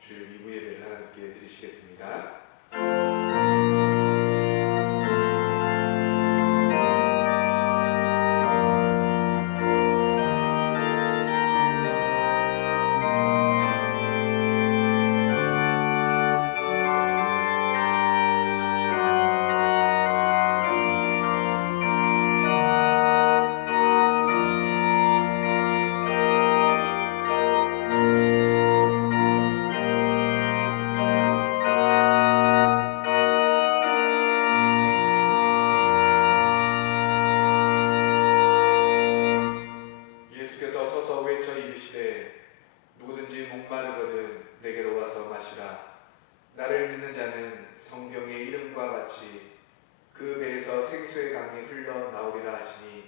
주일 2부 예배를 하나님께 드리시겠습니다. 예수께서 서서 외쳐 이르시되 누구든지 목마르거든 내게로 와서 마시라. 나를 믿는 자는 성경의 이름과 같이 그 배에서 생수의 강이 흘러나오리라 하시니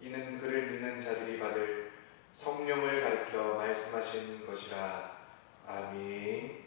이는 그를 믿는 자들이 받을 성령을 가리켜 말씀하신 것이라. 아멘.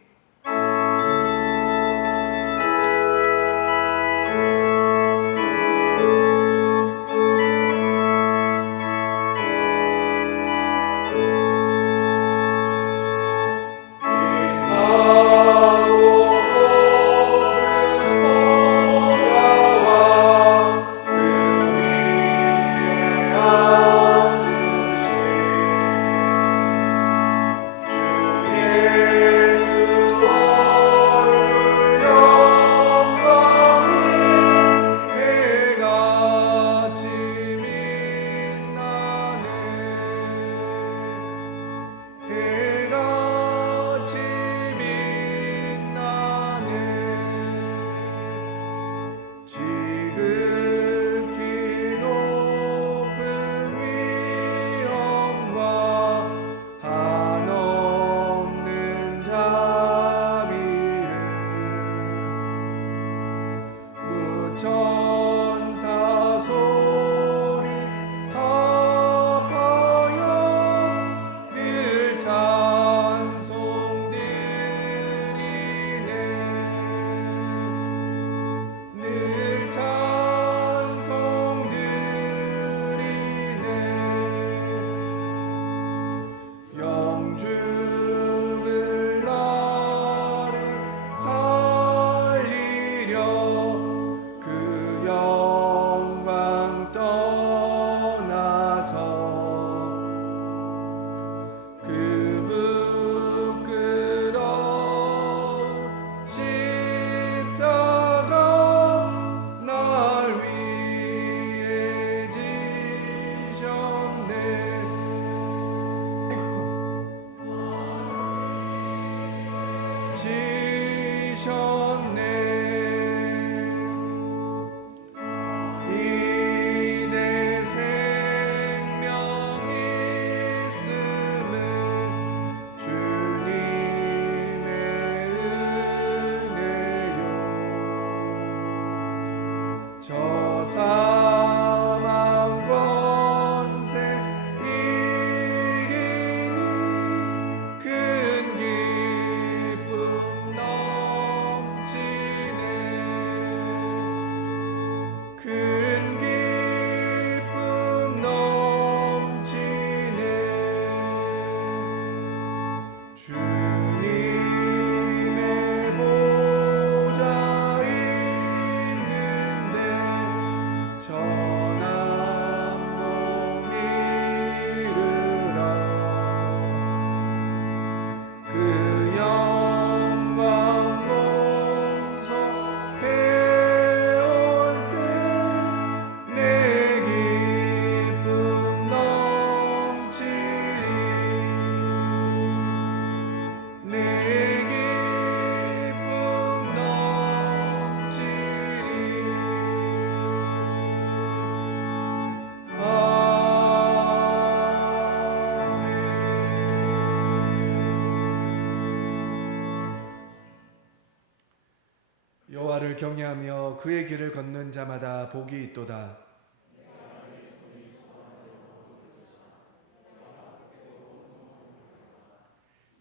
여호와를 경외하며 그의 길을 걷는 자마다 복이 있도다.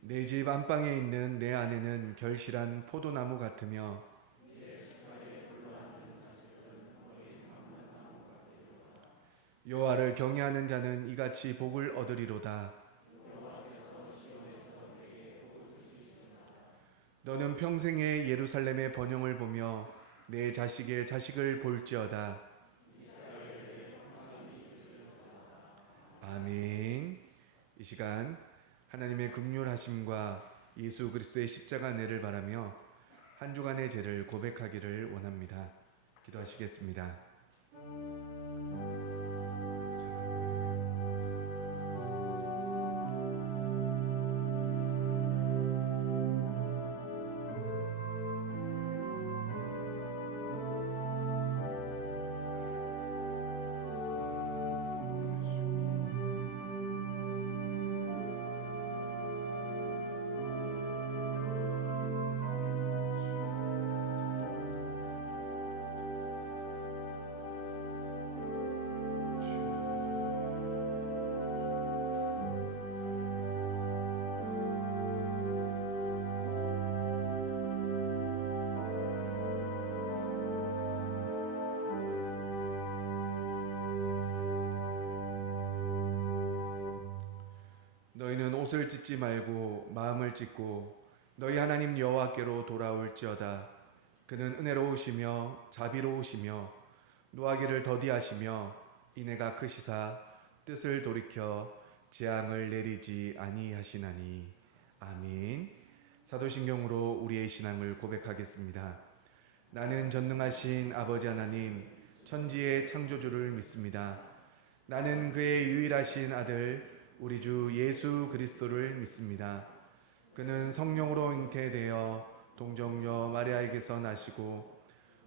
내 집 안방에 있는 내 아내는 결실한 포도나무 같으며 여호와를 경외하는 자는 이같이 복을 얻으리로다. 너는 평생에 예루살렘의 번영을 보며 내 자식의 자식을 볼지어다. 아멘. 이 시간 하나님의 긍휼하심과 예수 그리스도의 십자가 은혜를 바라며 한 주간의 죄를 고백하기를 원합니다. 기도하시겠습니다. 너희는 옷을 찢지 말고 마음을 찢고 너희 하나님 여호와께로 돌아올지어다. 그는 은혜로우시며 자비로우시며 노하기를 더디하시며 인애가 크시사 뜻을 돌이켜 재앙을 내리지 아니하시나니. 아멘. 사도신경으로 우리의 신앙을 고백하겠습니다. 나는 전능하신 아버지 하나님 천지의 창조주를 믿습니다. 나는 그의 유일하신 아들 우리 주 예수 그리스도를 믿습니다. 그는 성령으로 잉태되어 동정녀 마리아에게서 나시고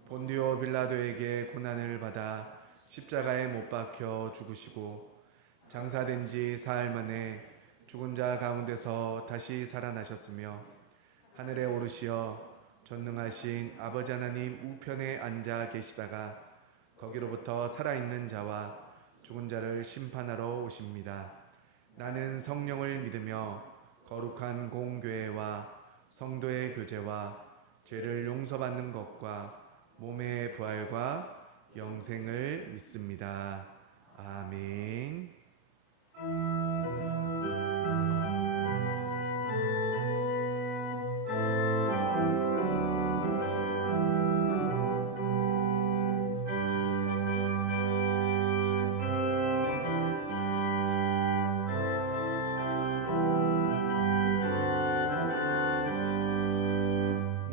본디오 빌라도에게 고난을 받아 십자가에 못 박혀 죽으시고 장사된 지 사흘 만에 죽은 자 가운데서 다시 살아나셨으며 하늘에 오르시어 전능하신 아버지 하나님 우편에 앉아 계시다가 거기로부터 살아있는 자와 죽은 자를 심판하러 오십니다. 나는 성령을 믿으며 거룩한 공교회와 성도의 교제와 죄를 용서받는 것과 몸의 부활과 영생을 믿습니다. 아멘.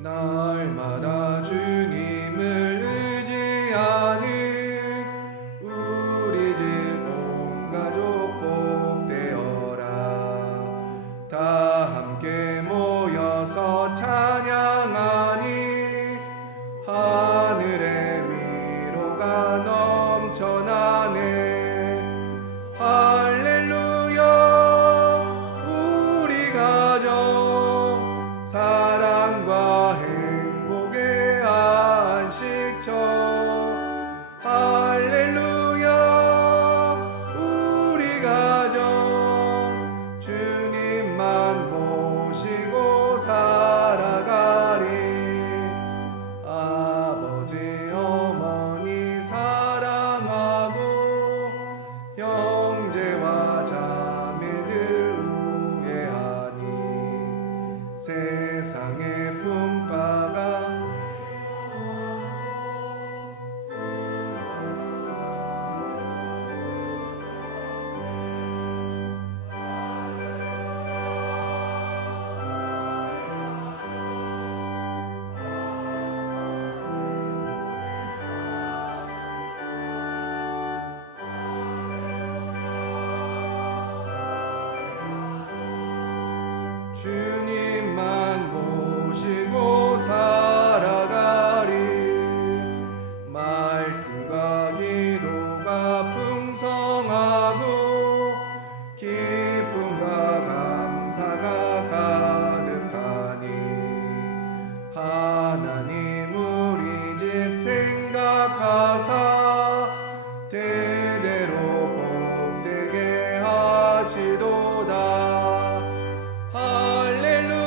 날마다 주님을 의지하는 우리 집 온 가족 복되어라. 다 함께 모여서 찬양하니 하늘의 위로가 넘쳐나네. 할렐루야. 우리 가정 사랑과 행복의 안식처. 할렐루야. 우리 가정 주님만 모시고 살아가리. 아버지 어머니 사랑하고 형제와 자매들 우애하니 세상의 풍파가 주님만 모시고 살아가리. 말씀과 기도가 풍성하고 기쁨과 감사가 가득하니 하나님 우리 집 생각하사 대대로 복되게 하시도다. 할렐루야.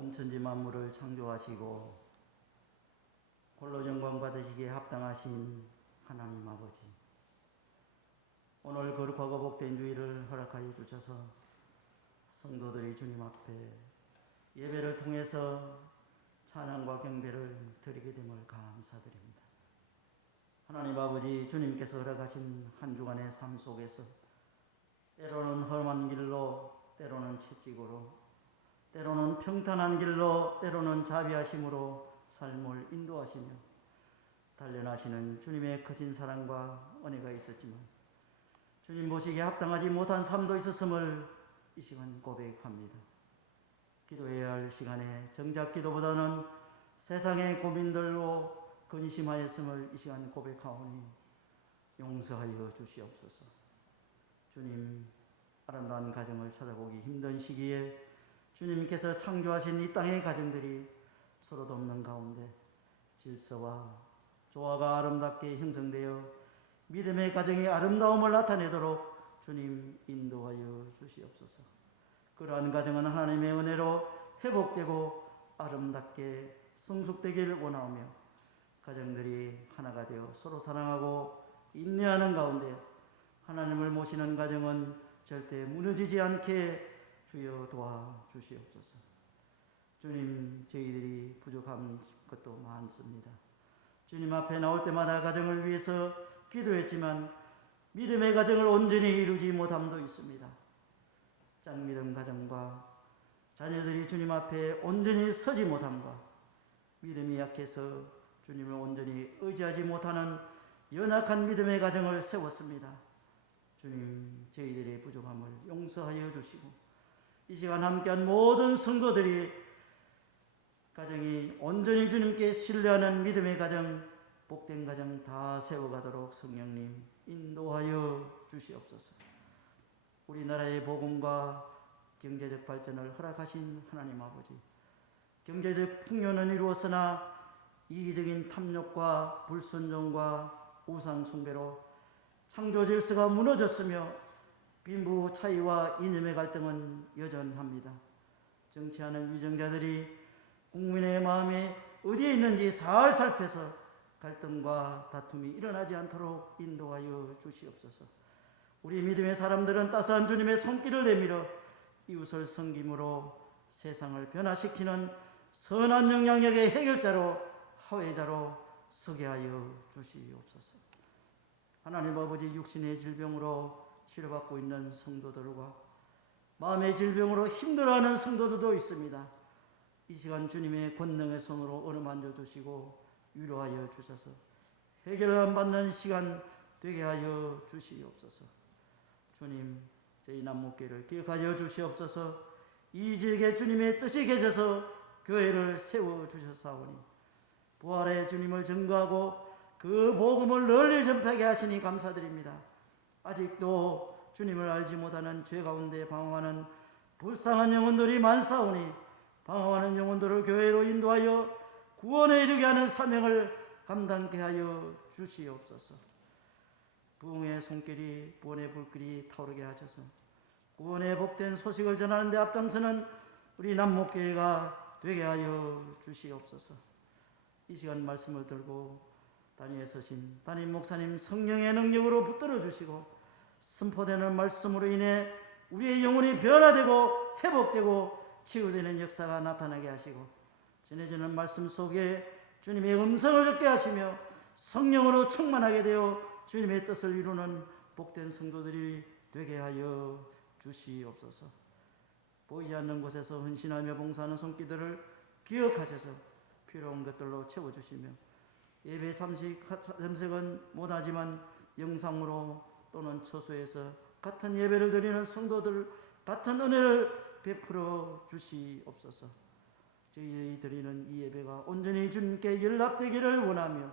온 천지 만물을 창조하시고 홀로 영광 받으시기에 합당하신 하나님 아버지, 오늘 거룩하고 복된 주일을 허락하여 주셔서 성도들이 주님 앞에 예배를 통해서 찬양과 경배를 드리게 됨을 감사드립니다. 하나님 아버지, 주님께서 허락하신 한 주간의 삶 속에서 때로는 험한 길로, 때로는 채찍으로, 때로는 평탄한 길로, 때로는 자비하심으로 삶을 인도하시며 단련하시는 주님의 커진 사랑과 은혜가 있었지만 주님 보시기에 합당하지 못한 삶도 있었음을 이 시간 고백합니다. 기도해야 할 시간에 정작 기도보다는 세상의 고민들로 근심하였음을 이 시간 고백하오니 용서하여 주시옵소서. 주님, 아름다운 가정을 찾아보기 힘든 시기에 주님께서 창조하신 이 땅의 가정들이 서로 돕는 가운데 질서와 조화가 아름답게 형성되어 믿음의 가정의 아름다움을 나타내도록 주님 인도하여 주시옵소서. 그러한 가정은 하나님의 은혜로 회복되고 아름답게 성숙되기를 원하오며 가정들이 하나가 되어 서로 사랑하고 인내하는 가운데 하나님을 모시는 가정은 절대 무너지지 않게 주여 도와주시옵소서. 주님, 저희들이 부족한 것도 많습니다. 주님 앞에 나올 때마다 가정을 위해서 기도했지만 믿음의 가정을 온전히 이루지 못함도 있습니다. 짱믿음 가정과 자녀들이 주님 앞에 온전히 서지 못함과 믿음이 약해서 주님을 온전히 의지하지 못하는 연약한 믿음의 가정을 세웠습니다. 주님, 저희들의 부족함을 용서하여 주시고 이 시간 함께한 모든 성도들이 가정이 온전히 주님께 신뢰하는 믿음의 가정, 복된 가정 다 세워가도록 성령님 인도하여 주시옵소서. 우리나라의 복음과 경제적 발전을 허락하신 하나님 아버지, 경제적 풍요는 이루었으나 이기적인 탐욕과 불순종과 우상 숭배로 창조 질서가 무너졌으며 빈부 차이와 이념의 갈등은 여전합니다. 정치하는 위정자들이 국민의 마음이 어디에 있는지 잘 살펴서 갈등과 다툼이 일어나지 않도록 인도하여 주시옵소서. 우리 믿음의 사람들은 따스한 주님의 손길을 내밀어 이웃을 섬김으로 세상을 변화시키는 선한 영향력의 해결자로, 화해자로 서게 하여 주시옵소서. 하나님 아버지, 육신의 질병으로 치료받고 있는 성도들과 마음의 질병으로 힘들어하는 성도들도 있습니다. 이 시간 주님의 권능의 손으로 어루만져 주시고 위로하여 주셔서 해결을 받는 시간 되게 하여 주시옵소서. 주님, 저희 남목교회를 기억하여 주시옵소서. 이 지역에 주님의 뜻이 계셔서 교회를 세워주셨사오니 부활의 주님을 증거하고 그 복음을 널리 전파하게 하시니 감사드립니다. 아직도 주님을 알지 못하는 죄 가운데 방황하는 불쌍한 영혼들이 많사오니 방황하는 영혼들을 교회로 인도하여 구원에 이르게 하는 사명을 감당케 하여 주시옵소서. 부흥의 손길이, 구원의 불길이 타오르게 하셔서 구원의 복된 소식을 전하는 데 앞장서는 우리 남목교회가 되게 하여 주시옵소서. 이 시간 말씀을 들고 단위에 서신 담임 목사님 성령의 능력으로 붙들어 주시고 선포되는 말씀으로 인해 우리의 영혼이 변화되고 회복되고 치유되는 역사가 나타나게 하시고 전해지는 말씀 속에 주님의 음성을 듣게 하시며 성령으로 충만하게 되어 주님의 뜻을 이루는 복된 성도들이 되게 하여 주시옵소서. 보이지 않는 곳에서 헌신하며 봉사하는 손길들을 기억하셔서 필요한 것들로 채워주시며 예배 참석은 못하지만 영상으로 또는 처소에서 같은 예배를 드리는 성도들 같은 은혜를 베풀어 주시옵소서. 저희들이 드리는 이 예배가 온전히 주님께 연락되기를 원하며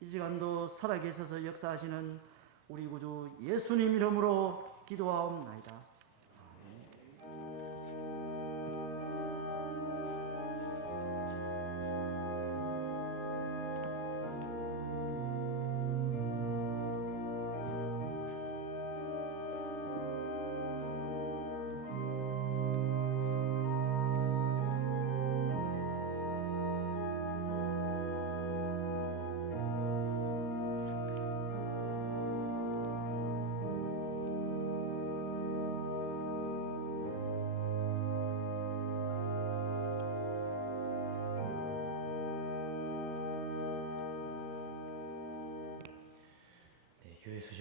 이 시간도 살아계셔서 역사하시는 우리 구주 예수님 이름으로 기도하옵나이다.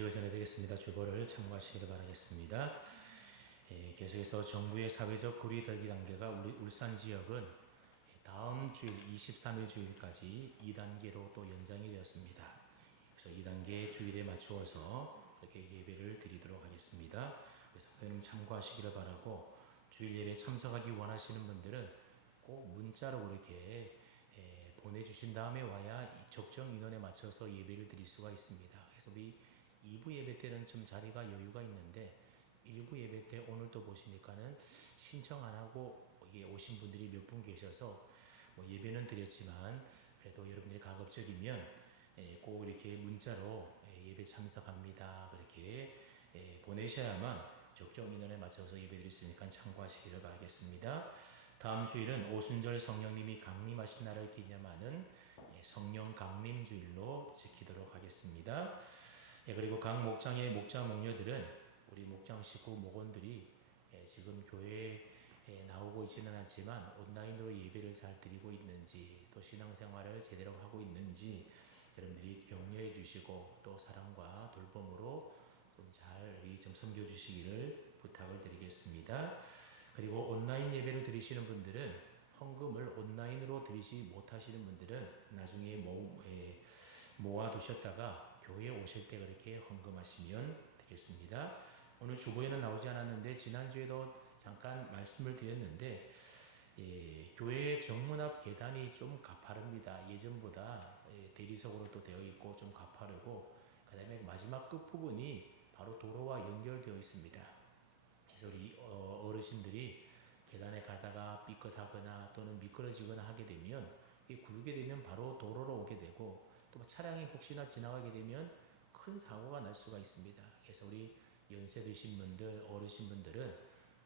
소식을 전해드리겠습니다. 주보를 참고하시기를 바라겠습니다. 계속해서 정부의 사회적 거리 두기 단계가 우리 울산 지역은 다음 주일 23일 주일까지 2단계로 또 연장이 되었습니다. 그래서 2단계 주일에 맞추어서 이렇게 예배를 드리도록 하겠습니다. 그래서 선생님 참고하시기를 바라고 주일 예배 참석하기 원하시는 분들은 꼭 문자로 이렇게 보내주신 다음에 와야 적정 인원에 맞춰서 예배를 드릴 수가 있습니다. 그래서 우리 2부 예배 때는 좀 자리가 여유가 있는데 1부 예배 때 오늘 또 보시니까는 신청 안 하고 이게 오신 분들이 몇 분 계셔서 뭐 예배는 드렸지만 그래도 여러분들이 가급적이면 꼭 이렇게 문자로 예배 참석합니다 그렇게 보내셔야만 적정 인원에 맞춰서 예배 드릴 수 있으니까 참고하시기를 바라겠습니다. 다음 주일은 오순절 성령님이 강림하신 날을 기념하는 성령 강림 주일로 지키도록 하겠습니다. 그리고 각 목장의 목자 목녀들은 우리 목장 식구 목원들이 지금 교회에 나오고 있지는 않지만 온라인으로 예배를 잘 드리고 있는지 또 신앙생활을 제대로 하고 있는지 여러분들이 격려해 주시고 또 사랑과 돌봄으로 좀 섬겨주시기를 부탁을 드리겠습니다. 그리고 온라인 예배를 드리시는 분들은 헌금을 온라인으로 드리지 못하시는 분들은 나중에 모아두셨다가 교회에 오실 때 그렇게 헌금하시면 되겠습니다. 오늘 주보에는 나오지 않았는데 지난주에도 잠깐 말씀을 드렸는데 교회의 정문 앞 계단이 좀 가파릅니다. 예전보다 대리석으로 또 되어 있고 좀 가파르고 그 다음에 마지막 끝부분이 바로 도로와 연결되어 있습니다. 그래서 우리 어르신들이 계단에 가다가 삐끗하거나 또는 미끄러지거나 하게 되면 구르게 되면 바로 도로로 오게 되고 또 차량이 혹시나 지나가게 되면 큰 사고가 날 수가 있습니다. 그래서 우리 연세 드신 분들, 어르신 분들은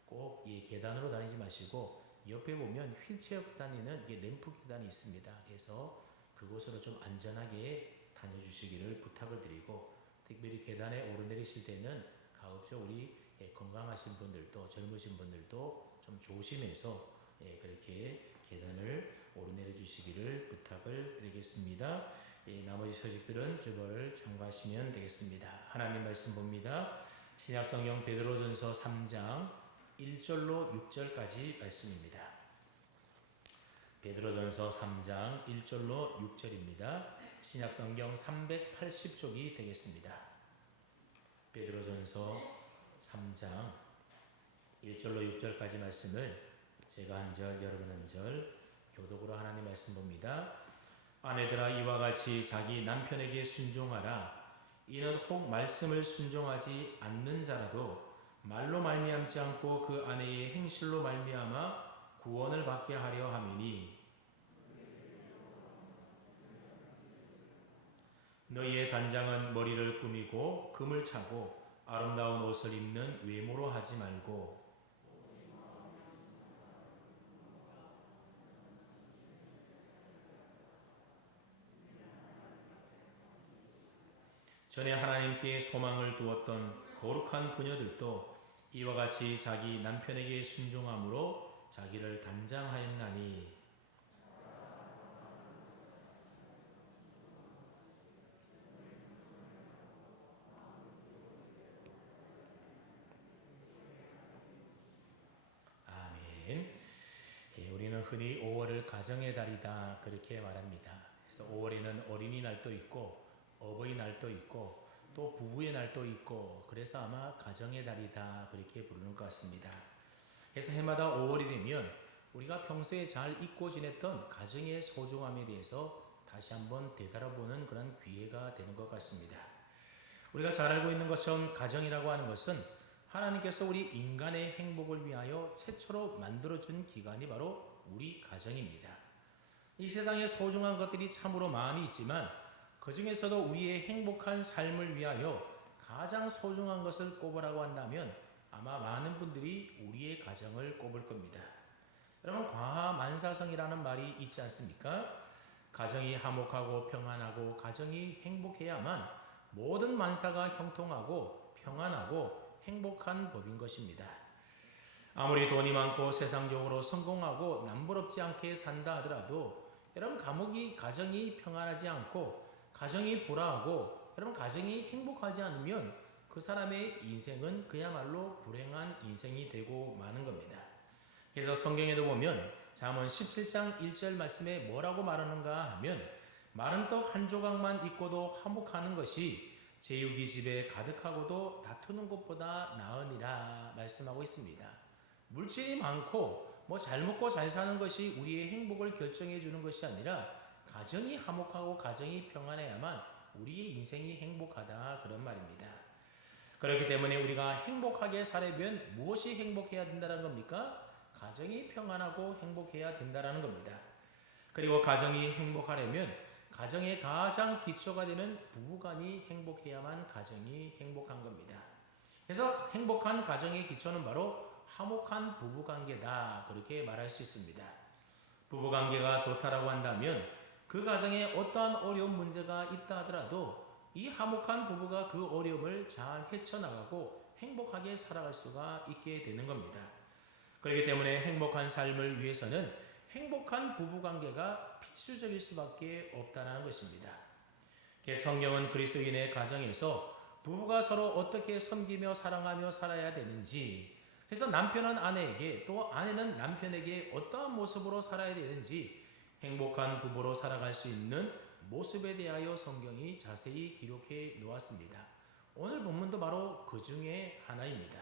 꼭 이 계단으로 다니지 마시고 옆에 보면 휠체어 다니는 램프 계단이 있습니다. 그래서 그곳으로 좀 안전하게 다녀주시기를 부탁을 드리고 특별히 계단에 오르내리실 때는 가급적 우리 건강하신 분들도 젊으신 분들도 좀 조심해서 그렇게 계단을 오르내려 주시기를 부탁을 드리겠습니다. 나머지 소식들은 주보를 참고하시면 되겠습니다. 하나님 말씀 봅니다. 신약성경 베드로전서 3장 1절로 6절까지 말씀입니다. 베드로전서 3장 1절로 6절입니다. 신약성경 380쪽이 되겠습니다. 베드로전서 3장 1절로 6절까지 말씀을 제가 한 절, 여러분 한 절 교독으로 하나님 말씀 봅니다. 아내들아 이와 같이 자기 남편에게 순종하라. 이는 혹 말씀을 순종하지 않는 자라도 말로 말미암지 않고 그 아내의 행실로 말미암아 구원을 받게 하려 함이니 너희의 단장은 머리를 꾸미고 금을 차고 아름다운 옷을 입는 외모로 하지 말고 전에 하나님께 소망을 두었던 거룩한 부녀들도 이와 같이 자기 남편에게 순종함으로 자기를 단장하였나니 아멘. 우리는 흔히 5월을 가정의 달이다 그렇게 말합니다. 그래서 5월에는 어린이날도 있고 어버이날도 있고 또 부부의 날도 있고 그래서 아마 가정의 달이다 그렇게 부르는 것 같습니다. 그래서 해마다 5월이 되면 우리가 평소에 잘 잊고 지냈던 가정의 소중함에 대해서 다시 한번 되돌아보는 그런 기회가 되는 것 같습니다. 우리가 잘 알고 있는 것처럼 가정이라고 하는 것은 하나님께서 우리 인간의 행복을 위하여 최초로 만들어준 기관이 바로 우리 가정입니다. 이 세상에 소중한 것들이 참으로 많이 있지만 그 중에서도 우리의 행복한 삶을 위하여 가장 소중한 것을 꼽으라고 한다면 아마 많은 분들이 우리의 가정을 꼽을 겁니다. 여러분 과만사성이라는 말이 있지 않습니까? 가정이 화목하고 평안하고 가정이 행복해야만 모든 만사가 형통하고 평안하고 행복한 법인 것입니다. 아무리 돈이 많고 세상적으로 성공하고 남부럽지 않게 산다 하더라도 여러분 가정이 평안하지 않고 가정이 불화하고 여러분 가정이 행복하지 않으면 그 사람의 인생은 그야말로 불행한 인생이 되고 마는 겁니다. 그래서 성경에도 보면 잠언 17장 1절 말씀에 뭐라고 말하는가 하면 마른 떡 한 조각만 있고도 화목하는 것이 제육이 집에 가득하고도 다투는 것보다 나으니라 말씀하고 있습니다. 물질이 많고 잘 먹고 잘 사는 것이 우리의 행복을 결정해 주는 것이 아니라 가정이 화목하고 가정이 평안해야만 우리의 인생이 행복하다 그런 말입니다. 그렇기 때문에 우리가 행복하게 살려면 무엇이 행복해야 된다는 겁니까? 가정이 평안하고 행복해야 된다는 겁니다. 그리고 가정이 행복하려면 가정의 가장 기초가 되는 부부간이 행복해야만 가정이 행복한 겁니다. 그래서 행복한 가정의 기초는 바로 화목한 부부관계다 그렇게 말할 수 있습니다. 부부관계가 좋다라고 한다면 그 가정에 어떠한 어려운 문제가 있다 하더라도 이 화목한 부부가 그 어려움을 잘 헤쳐나가고 행복하게 살아갈 수가 있게 되는 겁니다. 그렇기 때문에 행복한 삶을 위해서는 행복한 부부관계가 필수적일 수밖에 없다는 것입니다. 성경은 그리스도인의 가정에서 부부가 서로 어떻게 섬기며 사랑하며 살아야 되는지, 그래서 남편은 아내에게 또 아내는 남편에게 어떠한 모습으로 살아야 되는지 행복한 부부로 살아갈 수 있는 모습에 대하여 성경이 자세히 기록해 놓았습니다. 오늘 본문도 바로 그 중에 하나입니다.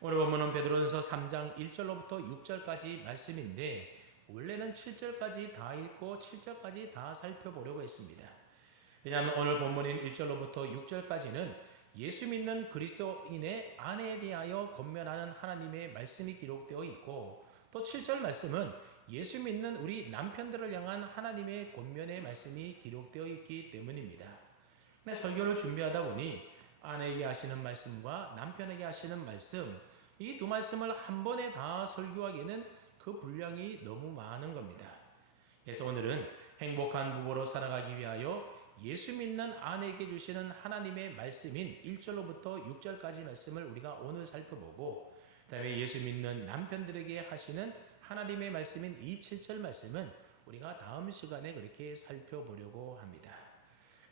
오늘 본문은 베드로전서 3장 1절로부터 6절까지 말씀인데 원래는 7절까지 다 읽고 7절까지 다 살펴보려고 했습니다. 왜냐하면 오늘 본문인 1절로부터 6절까지는 예수 믿는 그리스도인의 아내에 대하여 권면하는 하나님의 말씀이 기록되어 있고 또 7절 말씀은 예수 믿는 우리 남편들을 향한 하나님의 권면의 말씀이 기록되어 있기 때문입니다. 근데 설교를 준비하다 보니 아내에게 하시는 말씀과 남편에게 하시는 말씀, 이 두 말씀을 한 번에 다 설교하기에는 그 분량이 너무 많은 겁니다. 그래서 오늘은 행복한 부부로 살아가기 위하여 예수 믿는 아내에게 주시는 하나님의 말씀인 1절로부터 6절까지 말씀을 우리가 오늘 살펴보고, 그 다음에 예수 믿는 남편들에게 하시는 하나님의 말씀인 이 7절 말씀은 우리가 다음 시간에 그렇게 살펴보려고 합니다.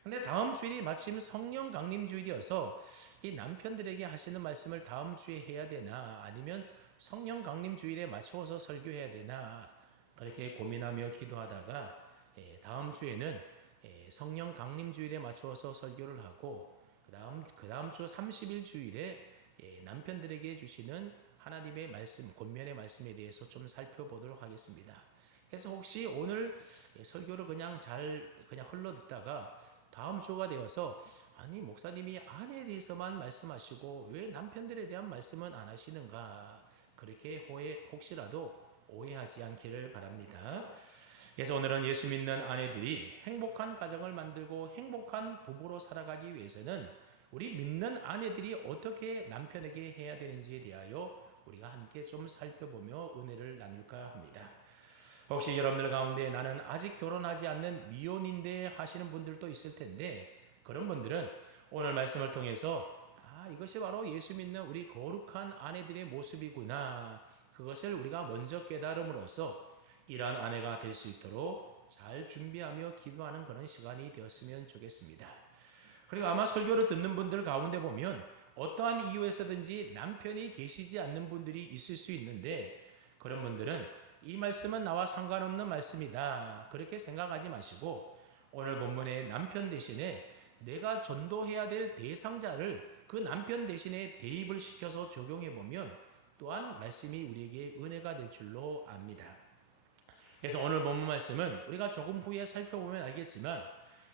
근데 다음 주일이 마침 성령 강림 주일이어서 이 남편들에게 하시는 말씀을 다음 주에 해야 되나 아니면 성령 강림 주일에 맞춰서 설교해야 되나 그렇게 고민하며 기도하다가 다음 주에는 성령 강림 주일에 맞춰서 설교를 하고 그 다음 주 30일 주일에 남편들에게 주시는 하나님의 말씀, 권면의 말씀에 대해서 좀 살펴보도록 하겠습니다. 그래서 혹시 오늘 설교를 그냥 흘러듣다가 다음 주가 되어서 아니 목사님이 아내에 대해서만 말씀하시고 왜 남편들에 대한 말씀은 안 하시는가 그렇게 혹시라도 오해하지 않기를 바랍니다. 그래서 오늘은 예수 믿는 아내들이 행복한 가정을 만들고 행복한 부부로 살아가기 위해서는 우리 믿는 아내들이 어떻게 남편에게 해야 되는지에 대하여 우리가 함께 좀 살펴보며 은혜를 나눌까 합니다. 혹시 여러분들 가운데 나는 아직 결혼하지 않는 미혼인데 하시는 분들도 있을 텐데 그런 분들은 오늘 말씀을 통해서 이것이 바로 예수 믿는 우리 거룩한 아내들의 모습이구나, 그것을 우리가 먼저 깨달음으로써 이러한 아내가 될 수 있도록 잘 준비하며 기도하는 그런 시간이 되었으면 좋겠습니다. 그리고 아마 설교를 듣는 분들 가운데 보면 어떠한 이유에서든지 남편이 계시지 않는 분들이 있을 수 있는데 그런 분들은 이 말씀은 나와 상관없는 말씀이다 그렇게 생각하지 마시고 오늘 본문의 남편 대신에 내가 전도해야 될 대상자를 그 남편 대신에 대입을 시켜서 적용해 보면 또한 말씀이 우리에게 은혜가 될 줄로 압니다. 그래서 오늘 본문 말씀은 우리가 조금 후에 살펴보면 알겠지만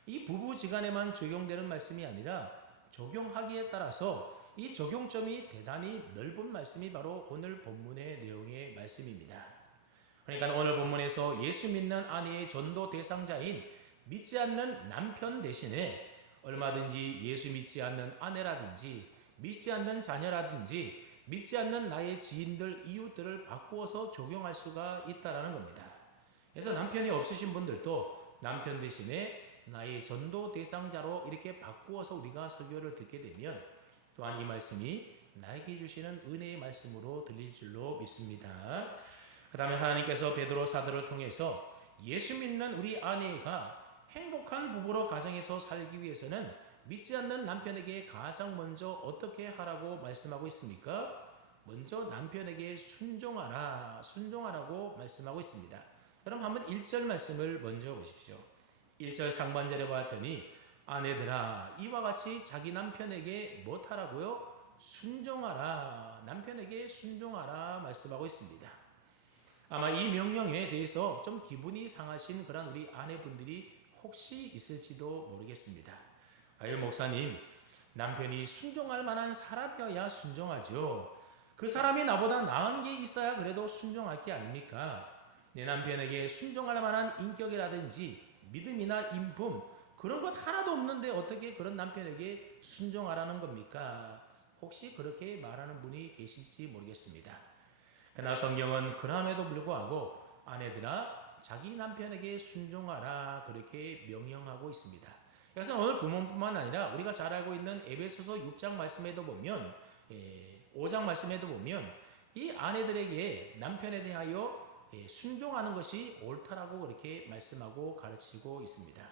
이 부부지간에만 적용되는 말씀이 아니라 적용하기에 따라서 이 적용점이 대단히 넓은 말씀이 바로 오늘 본문의 내용의 말씀입니다. 그러니까 오늘 본문에서 예수 믿는 아내의 전도 대상자인 믿지 않는 남편 대신에 얼마든지 예수 믿지 않는 아내라든지 믿지 않는 자녀라든지 믿지 않는 나의 지인들, 이웃들을 바꾸어서 적용할 수가 있다는 겁니다. 그래서 남편이 없으신 분들도 남편 대신에 나의 전도 대상자로 이렇게 바꾸어서 우리가 설교를 듣게 되면 또한 이 말씀이 나에게 주시는 은혜의 말씀으로 들릴 줄로 믿습니다. 그 다음에 하나님께서 베드로 사도를 통해서 예수 믿는 우리 아내가 행복한 부부로 가정에서 살기 위해서는 믿지 않는 남편에게 가장 먼저 어떻게 하라고 말씀하고 있습니까? 먼저 남편에게 순종하라고 말씀하고 있습니다. 여러분 한번 1절 말씀을 먼저 보십시오. 1절 상반절에 봤더니 아내들아 이와 같이 자기 남편에게 못하라고요? 순종하라. 남편에게 순종하라 말씀하고 있습니다. 아마 이 명령에 대해서 좀 기분이 상하신 그런 우리 아내분들이 혹시 있을지도 모르겠습니다. 아유 목사님, 남편이 순종할 만한 사람이어야 순종하죠. 그 사람이 나보다 나은 게 있어야 그래도 순종할 게 아닙니까? 내 남편에게 순종할 만한 인격이라든지 믿음이나 인품 그런 것 하나도 없는데 어떻게 그런 남편에게 순종하라는 겁니까? 혹시 그렇게 말하는 분이 계실지 모르겠습니다. 그러나 성경은 그럼에도 불구하고 아내들아 자기 남편에게 순종하라 그렇게 명령하고 있습니다. 그래서 오늘 본문뿐만 아니라 우리가 잘 알고 있는 에베소서 6장 말씀에도 보면 5장 말씀에도 보면 이 아내들에게 남편에 대하여 순종하는 것이 옳다라고 그렇게 말씀하고 가르치고 있습니다.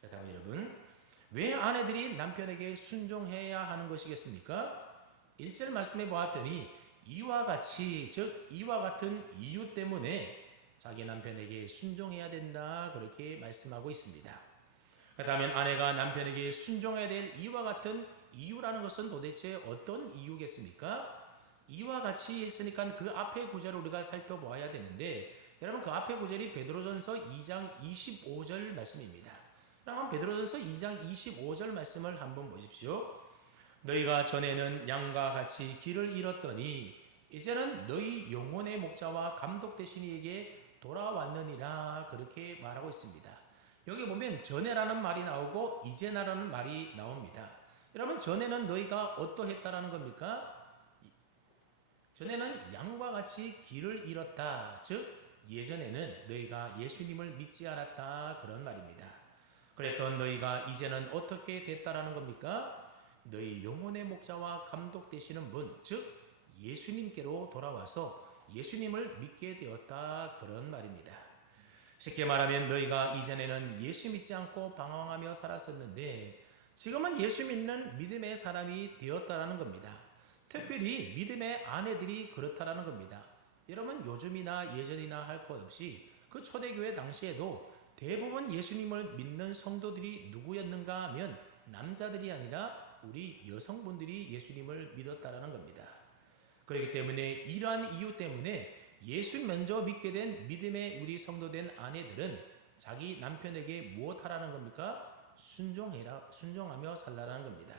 그렇다면 여러분 왜 아내들이 남편에게 순종해야 하는 것이겠습니까? 1절 말씀해 보았더니 이와 같이 즉 이와 같은 이유 때문에 자기 남편에게 순종해야 된다 그렇게 말씀하고 있습니다. 그렇다면 아내가 남편에게 순종해야 될 이와 같은 이유라는 것은 도대체 어떤 이유겠습니까? 이와 같이 했으니까 그 앞의 구절을 우리가 살펴보아야 되는데 여러분 그 앞의 구절이 베드로전서 2장 25절 말씀입니다. 그럼 베드로전서 2장 25절 말씀을 한번 보십시오. 너희가 전에는 양과 같이 길을 잃었더니 이제는 너희 영혼의 목자와 감독 되신 이에게 돌아왔느니라 그렇게 말하고 있습니다. 여기 보면 전에라는 말이 나오고 이제나라는 말이 나옵니다. 여러분 전에는 너희가 어떠했다라는 겁니까? 전에는 양과 같이 길을 잃었다. 즉 예전에는 너희가 예수님을 믿지 않았다 그런 말입니다. 그랬던 너희가 이제는 어떻게 됐다라는 겁니까? 너희 영혼의 목자와 감독 되시는 분, 즉 예수님께로 돌아와서 예수님을 믿게 되었다 그런 말입니다. 쉽게 말하면 너희가 이전에는 예수 믿지 않고 방황하며 살았었는데 지금은 예수 믿는 믿음의 사람이 되었다라는 겁니다. 특별히 믿음의 아내들이 그렇다라는 겁니다. 여러분 요즘이나 예전이나 할 것 없이 그 초대교회 당시에도 대부분 예수님을 믿는 성도들이 누구였는가 하면 남자들이 아니라 우리 여성분들이 예수님을 믿었다라는 겁니다. 그렇기 때문에 이러한 이유 때문에 예수 먼저 믿게 된 믿음의 우리 성도된 아내들은 자기 남편에게 무엇하라는 겁니까? 순종하며 살라라는 겁니다.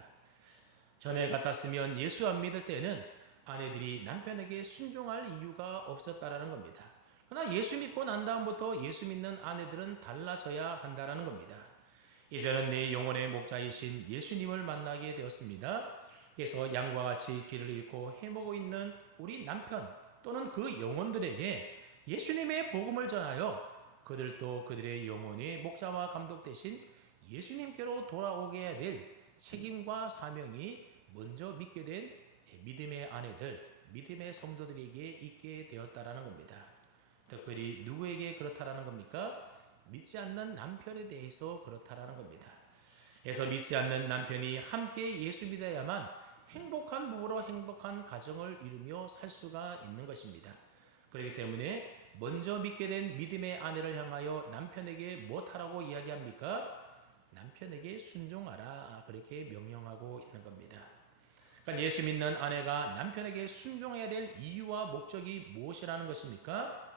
전에 같았으면 예수 안 믿을 때는 아내들이 남편에게 순종할 이유가 없었다라는 겁니다. 그러나 예수 믿고 난 다음부터 예수 믿는 아내들은 달라져야 한다라는 겁니다. 이제는 내 영혼의 목자이신 예수님을 만나게 되었습니다. 그래서 양과 같이 길을 잃고 헤매고 있는 우리 남편 또는 그 영혼들에게 예수님의 복음을 전하여 그들도 그들의 영혼의 목자와 감독 되신 예수님께로 돌아오게 해야 될 책임과 사명이 먼저 믿게 된 믿음의 아내들, 믿음의 성도들에게 있게 되었다라는 겁니다. 특별히 누구에게 그렇다라는 겁니까? 믿지 않는 남편에 대해서 그렇다라는 겁니다. 그래서 믿지 않는 남편이 함께 예수 믿어야만 행복한 부부로 행복한 가정을 이루며 살 수가 있는 것입니다. 그렇기 때문에 먼저 믿게 된 믿음의 아내를 향하여 남편에게 무엇하라고 이야기합니까? 남편에게 순종하라 그렇게 명령하고 있는 겁니다. 그러니까 예수 믿는 아내가 남편에게 순종해야 될 이유와 목적이 무엇이라는 것입니까?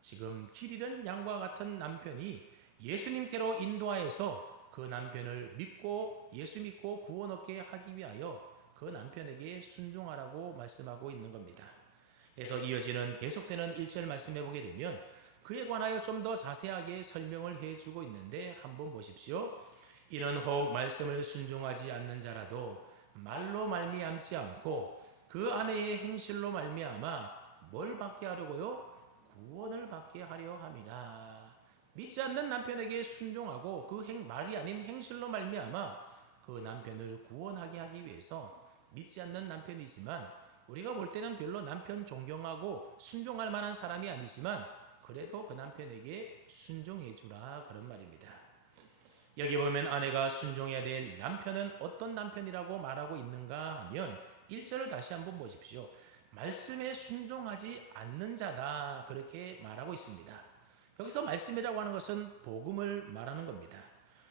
지금 길 잃은 양과 같은 남편이 예수님께로 인도하여서 그 남편을 믿고 예수 믿고 구원 얻게 하기 위하여 그 남편에게 순종하라고 말씀하고 있는 겁니다. 그래서 이어지는 계속되는 1절 말씀해 보게 되면 그에 관하여 좀 더 자세하게 설명을 해주고 있는데 한번 보십시오. 이는 혹 말씀을 순종하지 않는 자라도 말로 말미암지 않고 그 아내의 행실로 말미암아 뭘 받게 하려고요? 구원을 받게 하려 함이라. 믿지 않는 남편에게 순종하고 그 말이 아닌 행실로 말미암아 그 남편을 구원하게 하기 위해서 믿지 않는 남편이지만 우리가 볼 때는 별로 남편 존경하고 순종할 만한 사람이 아니지만 그래도 그 남편에게 순종해 주라 그런 말입니다. 여기 보면 아내가 순종해야 될 남편은 어떤 남편이라고 말하고 있는가 하면 1절을 다시 한번 보십시오. 말씀에 순종하지 않는 자다, 그렇게 말하고 있습니다. 여기서 말씀이라고 하는 것은 복음을 말하는 겁니다.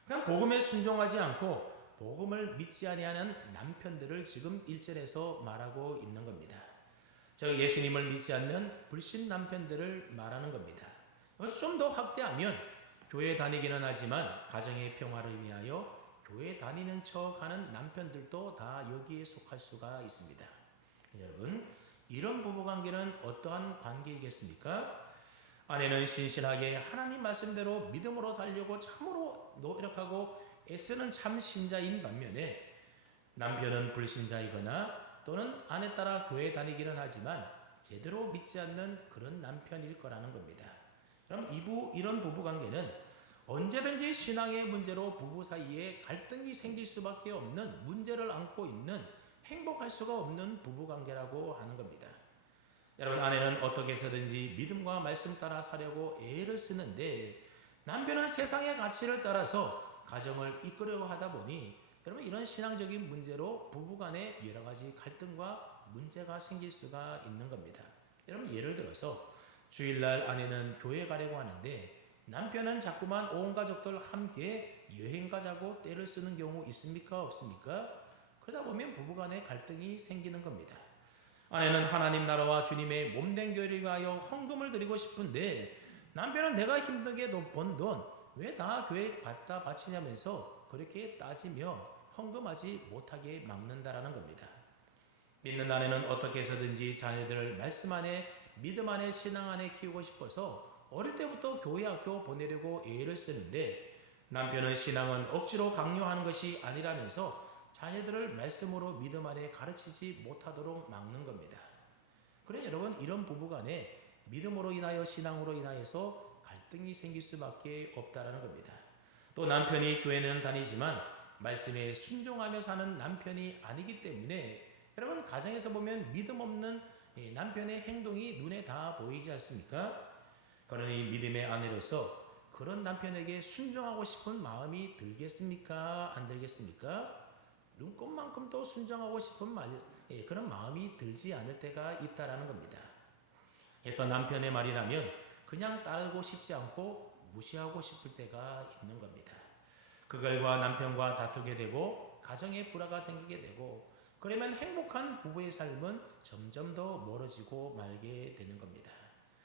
그냥 복음에 순종하지 않고 복음을 믿지 아니하는 남편들을 지금 1절에서 말하고 있는 겁니다. 즉 예수님을 믿지 않는 불신 남편들을 말하는 겁니다. 좀 더 확대하면 교회 다니기는 하지만 가정의 평화를 위하여 교회 다니는 척하는 남편들도 다 여기에 속할 수가 있습니다. 여러분, 이런 부부관계는 어떠한 관계이겠습니까? 아내는 신실하게 하나님 말씀대로 믿음으로 살려고 참으로 노력하고 애쓰는 참 신자인 반면에 남편은 불신자이거나 또는 아내 따라 교회 다니기는 하지만 제대로 믿지 않는 그런 남편일 거라는 겁니다. 그럼 이런 부부관계는 언제든지 신앙의 문제로 부부 사이에 갈등이 생길 수밖에 없는 문제를 안고 있는 행복할 수가 없는 부부관계라고 하는 겁니다. 여러분, 아내는 어떻게 해서든지 믿음과 말씀 따라 사려고 애를 쓰는데 남편은 세상의 가치를 따라서 가정을 이끌려고 하다 보니 여러분, 이런 신앙적인 문제로 부부간에 여러 가지 갈등과 문제가 생길 수가 있는 겁니다. 여러분, 예를 들어서 주일날 아내는 교회 가려고 하는데 남편은 자꾸만 온 가족들 함께 여행 가자고 떼를 쓰는 경우 있습니까? 없습니까? 그러다 보면 부부간에 갈등이 생기는 겁니다. 아내는 하나님 나라와 주님의 몸된 교회를 위하여 헌금을 드리고 싶은데 남편은 내가 힘들게 번 돈 왜 다 교회에 갖다 바치냐면서 그렇게 따지며 헌금하지 못하게 막는다라는 겁니다. 믿는 아내는 어떻게 해서든지 자녀들을 말씀 안에, 믿음 안에, 신앙 안에 키우고 싶어서 어릴 때부터 교회 학교 보내려고 애를 쓰는데 남편은 신앙은 억지로 강요하는 것이 아니라면서 자녀들을 말씀으로 믿음 안에 가르치지 못하도록 막는 겁니다. 그래 여러분, 이런 부부간에 믿음으로 인하여 신앙으로 인하여서 갈등이 생길 수밖에 없다라는 겁니다. 또 남편이 교회는 다니지만 말씀에 순종하며 사는 남편이 아니기 때문에 여러분, 가정에서 보면 믿음 없는 남편의 행동이 눈에 다 보이지 않습니까? 그러니 믿음의 아내로서 그런 남편에게 순종하고 싶은 마음이 들겠습니까? 안 들겠습니까? 눈꼽만큼도 순종하고 싶은 그런 마음이 들지 않을 때가 있다라는 겁니다. 그래서 남편의 말이라면 그냥 따르고 싶지 않고 무시하고 싶을 때가 있는 겁니다. 그 결과 남편과 다투게 되고 가정에 불화가 생기게 되고 그러면 행복한 부부의 삶은 점점 더 멀어지고 말게 되는 겁니다.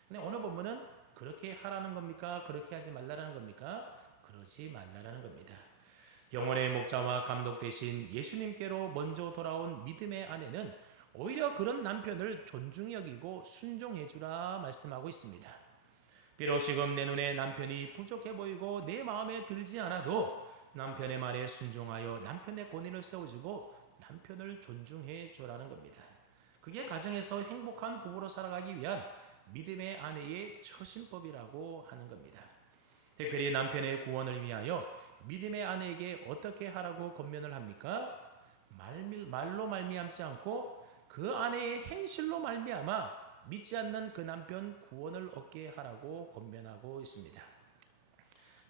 근데 오늘 본문은 그렇게 하라는 겁니까? 그렇게 하지 말라는 겁니까? 그러지 말라는 겁니다. 영혼의 목자와 감독 되신 예수님께로 먼저 돌아온 믿음의 아내는 오히려 그런 남편을 존중히 여기고 순종해 주라 말씀하고 있습니다. 비록 지금 내 눈에 남편이 부족해 보이고 내 마음에 들지 않아도 남편의 말에 순종하여 남편의 권위를 세워주고 남편을 존중해 주라는 겁니다. 그게 가정에서 행복한 부부로 살아가기 위한 믿음의 아내의 처신법이라고 하는 겁니다. 특별히 남편의 구원을 위하여 믿음의 아내에게 어떻게 하라고 권면을 합니까? 말로 말미암지 않고 그 아내의 행실로 말미암아 믿지 않는 그 남편 구원을 얻게 하라고 권면하고 있습니다.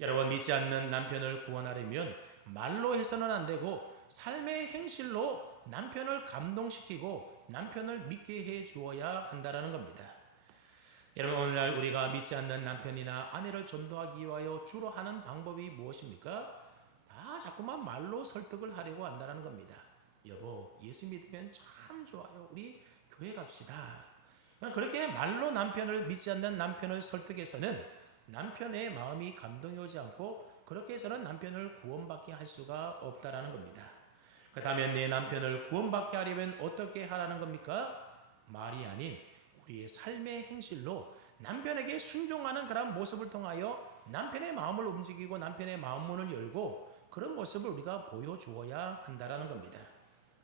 여러분, 믿지 않는 남편을 구원하려면 말로 해서는 안 되고 삶의 행실로 남편을 감동시키고 남편을 믿게 해 주어야 한다는 겁니다. 여러분, 오늘날 우리가 믿지 않는 남편이나 아내를 전도하기 위하여 주로 하는 방법이 무엇입니까? 자꾸만 말로 설득을 하려고 한다는 겁니다. 여보, 예수 믿으면 참 좋아요. 우리 교회 갑시다. 그렇게 말로 남편을 믿지 않는 남편을 설득해서는 남편의 마음이 감동이 오지 않고 그렇게 해서는 남편을 구원받게 할 수가 없다라는 겁니다. 그렇다면 내 남편을 구원받게 하려면 어떻게 하라는 겁니까? 말이 아닌 우리의 삶의 행실로 남편에게 순종하는 그런 모습을 통하여 남편의 마음을 움직이고 남편의 마음문을 열고 그런 모습을 우리가 보여주어야 한다라는 겁니다.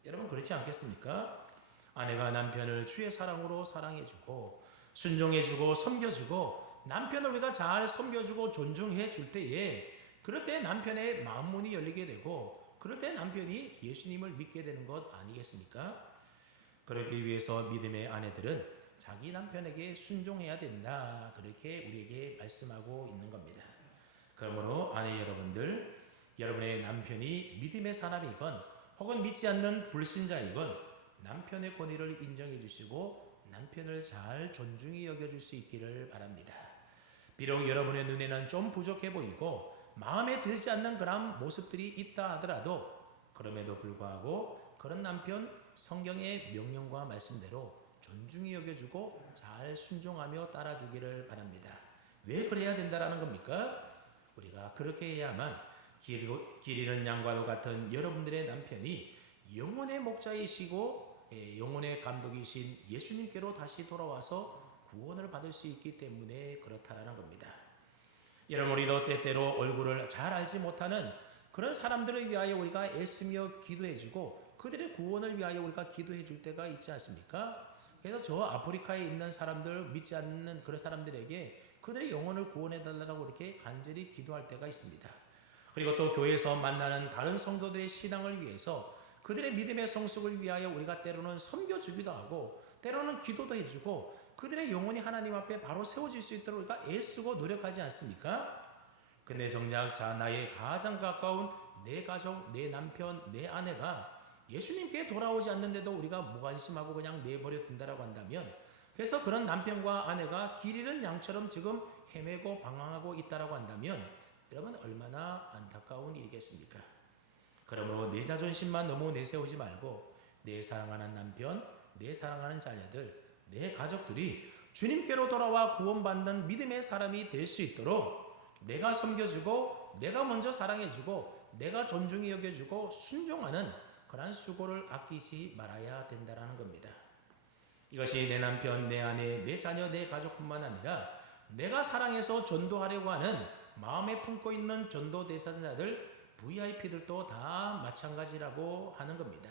여러분, 그렇지 않겠습니까? 아내가 남편을 주의 사랑으로 사랑해주고 순종해주고 섬겨주고 남편을 우리가 잘 섬겨주고 존중해 줄 때에 그럴 때 남편의 마음문이 열리게 되고 그럴 때 남편이 예수님을 믿게 되는 것 아니겠습니까? 그러기 위해서 믿음의 아내들은 자기 남편에게 순종해야 된다, 그렇게 우리에게 말씀하고 있는 겁니다. 그러므로 아내 여러분들, 여러분의 남편이 믿음의 사람이건 혹은 믿지 않는 불신자이건 남편의 권위를 인정해 주시고 남편을 잘 존중히 여겨줄 수 있기를 바랍니다. 비록 여러분의 눈에는 좀 부족해 보이고 마음에 들지 않는 그런 모습들이 있다 하더라도 그럼에도 불구하고 그런 남편 성경의 명령과 말씀대로 존중히 여겨주고 잘 순종하며 따라주기를 바랍니다. 왜 그래야 된다라는 겁니까? 우리가 그렇게 해야만 길 잃은 양과도 같은 여러분들의 남편이 영혼의 목자이시고 영혼의 감독이신 예수님께로 다시 돌아와서 구원을 받을 수 있기 때문에 그렇다라는 겁니다. 여러분, 우리도 때때로 얼굴을 잘 알지 못하는 그런 사람들을 위하여 우리가 애쓰며 기도해주고 그들의 구원을 위하여 우리가 기도해줄 때가 있지 않습니까? 그래서 저 아프리카에 있는 사람들, 믿지 않는 그런 사람들에게 그들의 영혼을 구원해달라고 이렇게 간절히 기도할 때가 있습니다. 그리고 또 교회에서 만나는 다른 성도들의 신앙을 위해서 그들의 믿음의 성숙을 위하여 우리가 때로는 섬겨주기도 하고 때로는 기도도 해주고 그들의 영혼이 하나님 앞에 바로 세워질 수 있도록 우리가 애쓰고 노력하지 않습니까? 근데 정작 나의 가장 가까운 내 가족, 내 남편, 내 아내가 예수님께 돌아오지 않는데도 우리가 무관심하고 그냥 내버려 둔다라고 한다면, 그래서 그런 남편과 아내가 길 잃은 양처럼 지금 헤매고 방황하고 있다라고 한다면 여러분 얼마나 안타까운 일이겠습니까? 그러므로 내 자존심만 너무 내세우지 말고 내 사랑하는 남편, 내 사랑하는 자녀들, 내 가족들이 주님께로 돌아와 구원받는 믿음의 사람이 될 수 있도록 내가 섬겨주고 내가 먼저 사랑해주고 내가 존중히 여겨주고 순종하는 그러한 수고를 아끼지 말아야 된다는 겁니다. 이것이 내 남편, 내 아내, 내 자녀, 내 가족뿐만 아니라 내가 사랑해서 전도하려고 하는 마음에 품고 있는 전도 대상자들, VIP들도 다 마찬가지라고 하는 겁니다.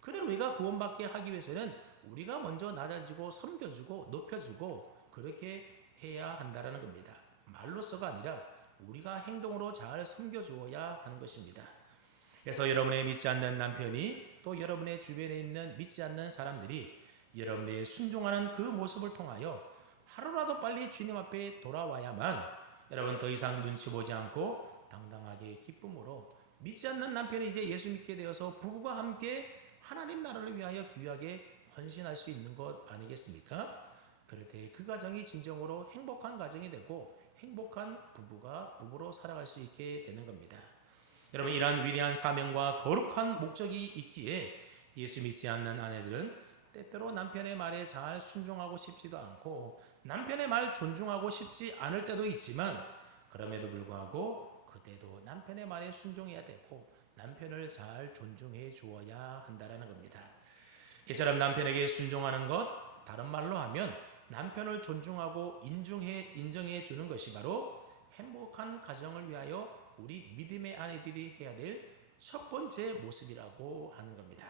그들 우리가 구원받게 하기 위해서는 우리가 먼저 낮아지고 섬겨주고 높여주고 그렇게 해야 한다는 겁니다. 말로서가 아니라 우리가 행동으로 잘 섬겨주어야 하는 것입니다. 그래서 여러분의 믿지 않는 남편이 또 여러분의 주변에 있는 믿지 않는 사람들이 여러분의 순종하는 그 모습을 통하여 하루라도 빨리 주님 앞에 돌아와야만 여러분 더 이상 눈치 보지 않고 당당하게 기쁨으로 믿지 않는 남편이 이제 예수 믿게 되어서 부부가 함께 하나님 나라를 위하여 귀하게 헌신할 수 있는 것 아니겠습니까? 그럴 때 그 가정이 진정으로 행복한 가정이 되고 행복한 부부가 부부로 살아갈 수 있게 되는 겁니다. 여러분, 이러한 위대한 사명과 거룩한 목적이 있기에 예수 믿지 않는 아내들은 때때로 남편의 말에 잘 순종하고 싶지도 않고 남편의 말 존중하고 싶지 않을 때도 있지만 그럼에도 불구하고 그때도 남편의 말에 순종해야 되고 남편을 잘 존중해 주어야 한다는 겁니다. 이처럼 남편에게 순종하는 것, 다른 말로 하면 남편을 존중하고 인정해 주는 것이 바로 행복한 가정을 위하여 우리 믿음의 아내들이 해야 될 첫 번째 모습이라고 하는 겁니다.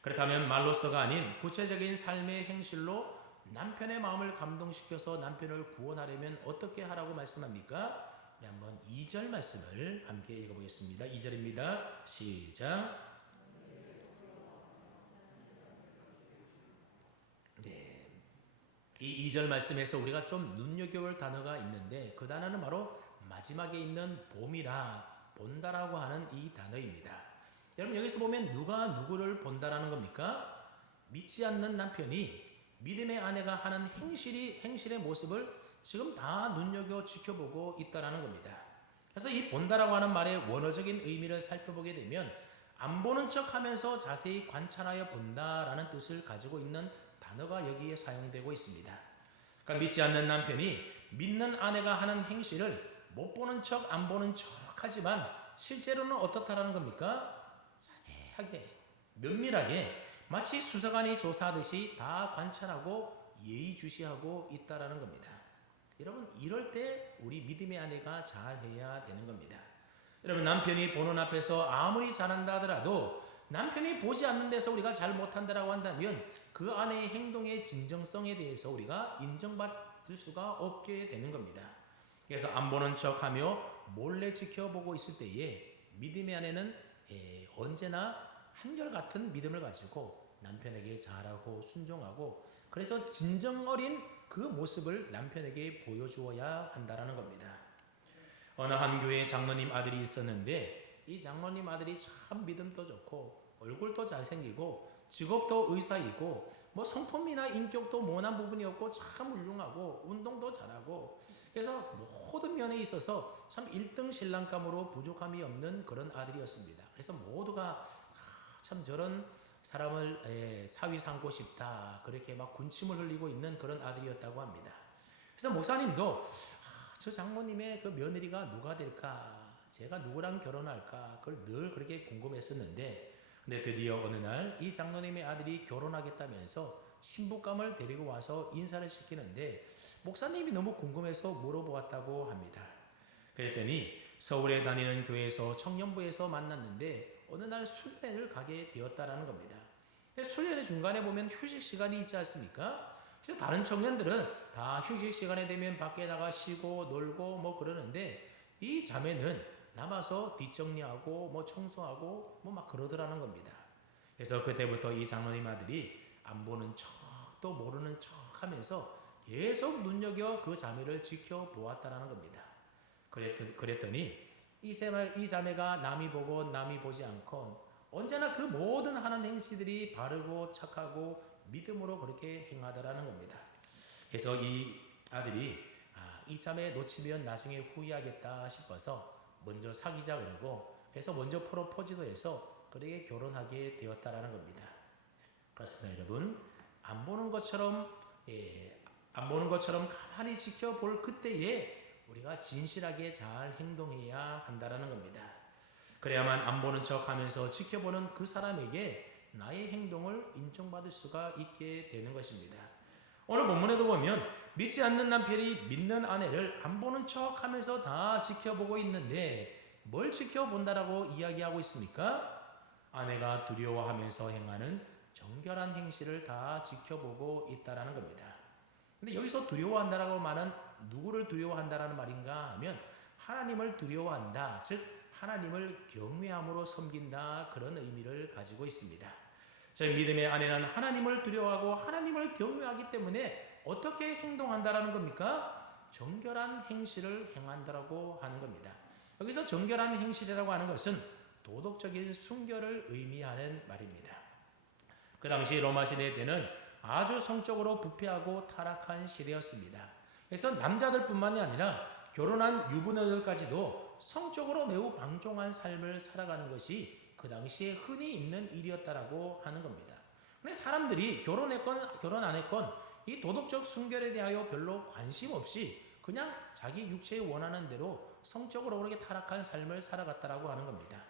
그렇다면 말로서가 아닌 구체적인 삶의 행실로 남편의 마음을 감동시켜서 남편을 구원하려면 어떻게 하라고 말씀합니까? 네, 한번 2절 말씀을 함께 읽어보겠습니다. 2절입니다. 시작. 네, 이 2절 말씀에서 우리가 좀 눈여겨볼 단어가 있는데 그 단어는 바로 마지막에 있는 봄이라 본다라고 하는 이 단어입니다. 여러분, 여기서 보면 누가 누구를 본다라는 겁니까? 믿지 않는 남편이 믿음의 아내가 하는 행실의 모습을 지금 다 눈여겨 지켜보고 있다라는 겁니다. 그래서 이 본다라고 하는 말의 원어적인 의미를 살펴보게 되면 안 보는 척하면서 자세히 관찰하여 본다라는 뜻을 가지고 있는 단어가 여기에 사용되고 있습니다. 그러니까 믿지 않는 남편이 믿는 아내가 하는 행실을 못 보는 척, 안 보는 척 하지만 실제로는 어떻다라는 겁니까? 자세하게, 면밀하게 마치 수사관이 조사하듯이 다 관찰하고 예의주시하고 있다라는 겁니다. 여러분, 이럴 때 우리 믿음의 아내가 잘해야 되는 겁니다. 여러분, 남편이 보는 앞에서 아무리 잘한다 하더라도 남편이 보지 않는 데서 우리가 잘 못한다라고 한다면 그 아내의 행동의 진정성에 대해서 우리가 인정받을 수가 없게 되는 겁니다. 그래서 안 보는 척하며 몰래 지켜보고 있을 때에 믿음의 아내는 언제나 한결같은 믿음을 가지고 남편에게 잘하고 순종하고 그래서 진정 어린 그 모습을 남편에게 보여주어야 한다는 겁니다. 어느 한 교회에 장로님 아들이 있었는데 이 장로님 아들이 참 믿음도 좋고 얼굴도 잘생기고 직업도 의사이고 뭐 성품이나 인격도 모난 부분이 없고 참 훌륭하고 운동도 잘하고 그래서 모든 면에 있어서 참 1등 신랑감으로 부족함이 없는 그런 아들이었습니다. 그래서 모두가 참 저런 사람을 사위 삼고 싶다 그렇게 막 군침을 흘리고 있는 그런 아들이었다고 합니다. 그래서 목사님도 저 장모님의 그 며느리가 누가 될까, 제가 누구랑 결혼할까 그걸 늘 그렇게 궁금했었는데 근데 드디어 어느 날 이 장로님의 아들이 결혼하겠다면서 신부감을 데리고 와서 인사를 시키는데 목사님이 너무 궁금해서 물어보았다고 합니다. 그랬더니 서울에 다니는 교회에서 청년부에서 만났는데 어느 날 수련회를 가게 되었다라는 겁니다. 수련회 중간에 보면 휴식 시간이 있지 않습니까? 그래서 다른 청년들은 다 휴식 시간에 되면 밖에 나가 쉬고 놀고 뭐 그러는데 이 자매는 남아서 뒷정리하고 뭐 청소하고 뭐 막 그러더라는 겁니다. 그래서 그때부터 이 장로님 아들이 안 보는 척 또 모르는 척 하면서 계속 눈여겨 그 자매를 지켜보았다라는 겁니다. 그랬더니 이 자매가 남이 보고 남이 보지 않고 언제나 그 모든 하는 행실들이 바르고 착하고 믿음으로 그렇게 행하더라는 겁니다. 그래서 이 아들이 이 자매 놓치면 나중에 후회하겠다 싶어서 먼저 사귀자 그러고 그래서 먼저 프로포즈도 해서 그렇게 결혼하게 되었다라는 겁니다. 그렇습니다, 여러분. 안 보는 것처럼 가만히 지켜볼 그때에 우리가 진실하게 잘 행동해야 한다라는 겁니다. 그래야만 안 보는 척하면서 지켜보는 그 사람에게 나의 행동을 인정받을 수가 있게 되는 것입니다. 오늘 본문에도 보면 믿지 않는 남편이 믿는 아내를 안 보는 척하면서 다 지켜보고 있는데 뭘 지켜본다라고 이야기하고 있습니까? 아내가 두려워하면서 행하는 정결한 행실을 다 지켜보고 있다라는 겁니다. 근데 여기서 두려워한다라고 말은 누구를 두려워한다라는 말인가 하면 하나님을 두려워한다, 즉 하나님을 경외함으로 섬긴다 그런 의미를 가지고 있습니다. 저희 믿음의 아내는 하나님을 두려워하고 하나님을 경외하기 때문에 어떻게 행동한다라는 겁니까? 정결한 행실을 행한다라고 하는 겁니다. 여기서 정결한 행실이라고 하는 것은 도덕적인 순결을 의미하는 말입니다. 그 당시 로마 시대 때는 아주 성적으로 부패하고 타락한 시대였습니다. 그래서 남자들뿐만이 아니라 결혼한 유부녀들까지도 성적으로 매우 방종한 삶을 살아가는 것이 그 당시에 흔히 있는 일이었다라고 하는 겁니다. 근데 사람들이 결혼했건 결혼 안 했건 이 도덕적 순결에 대하여 별로 관심 없이 그냥 자기 육체에 원하는 대로 성적으로 그렇게 타락한 삶을 살아갔다라고 하는 겁니다.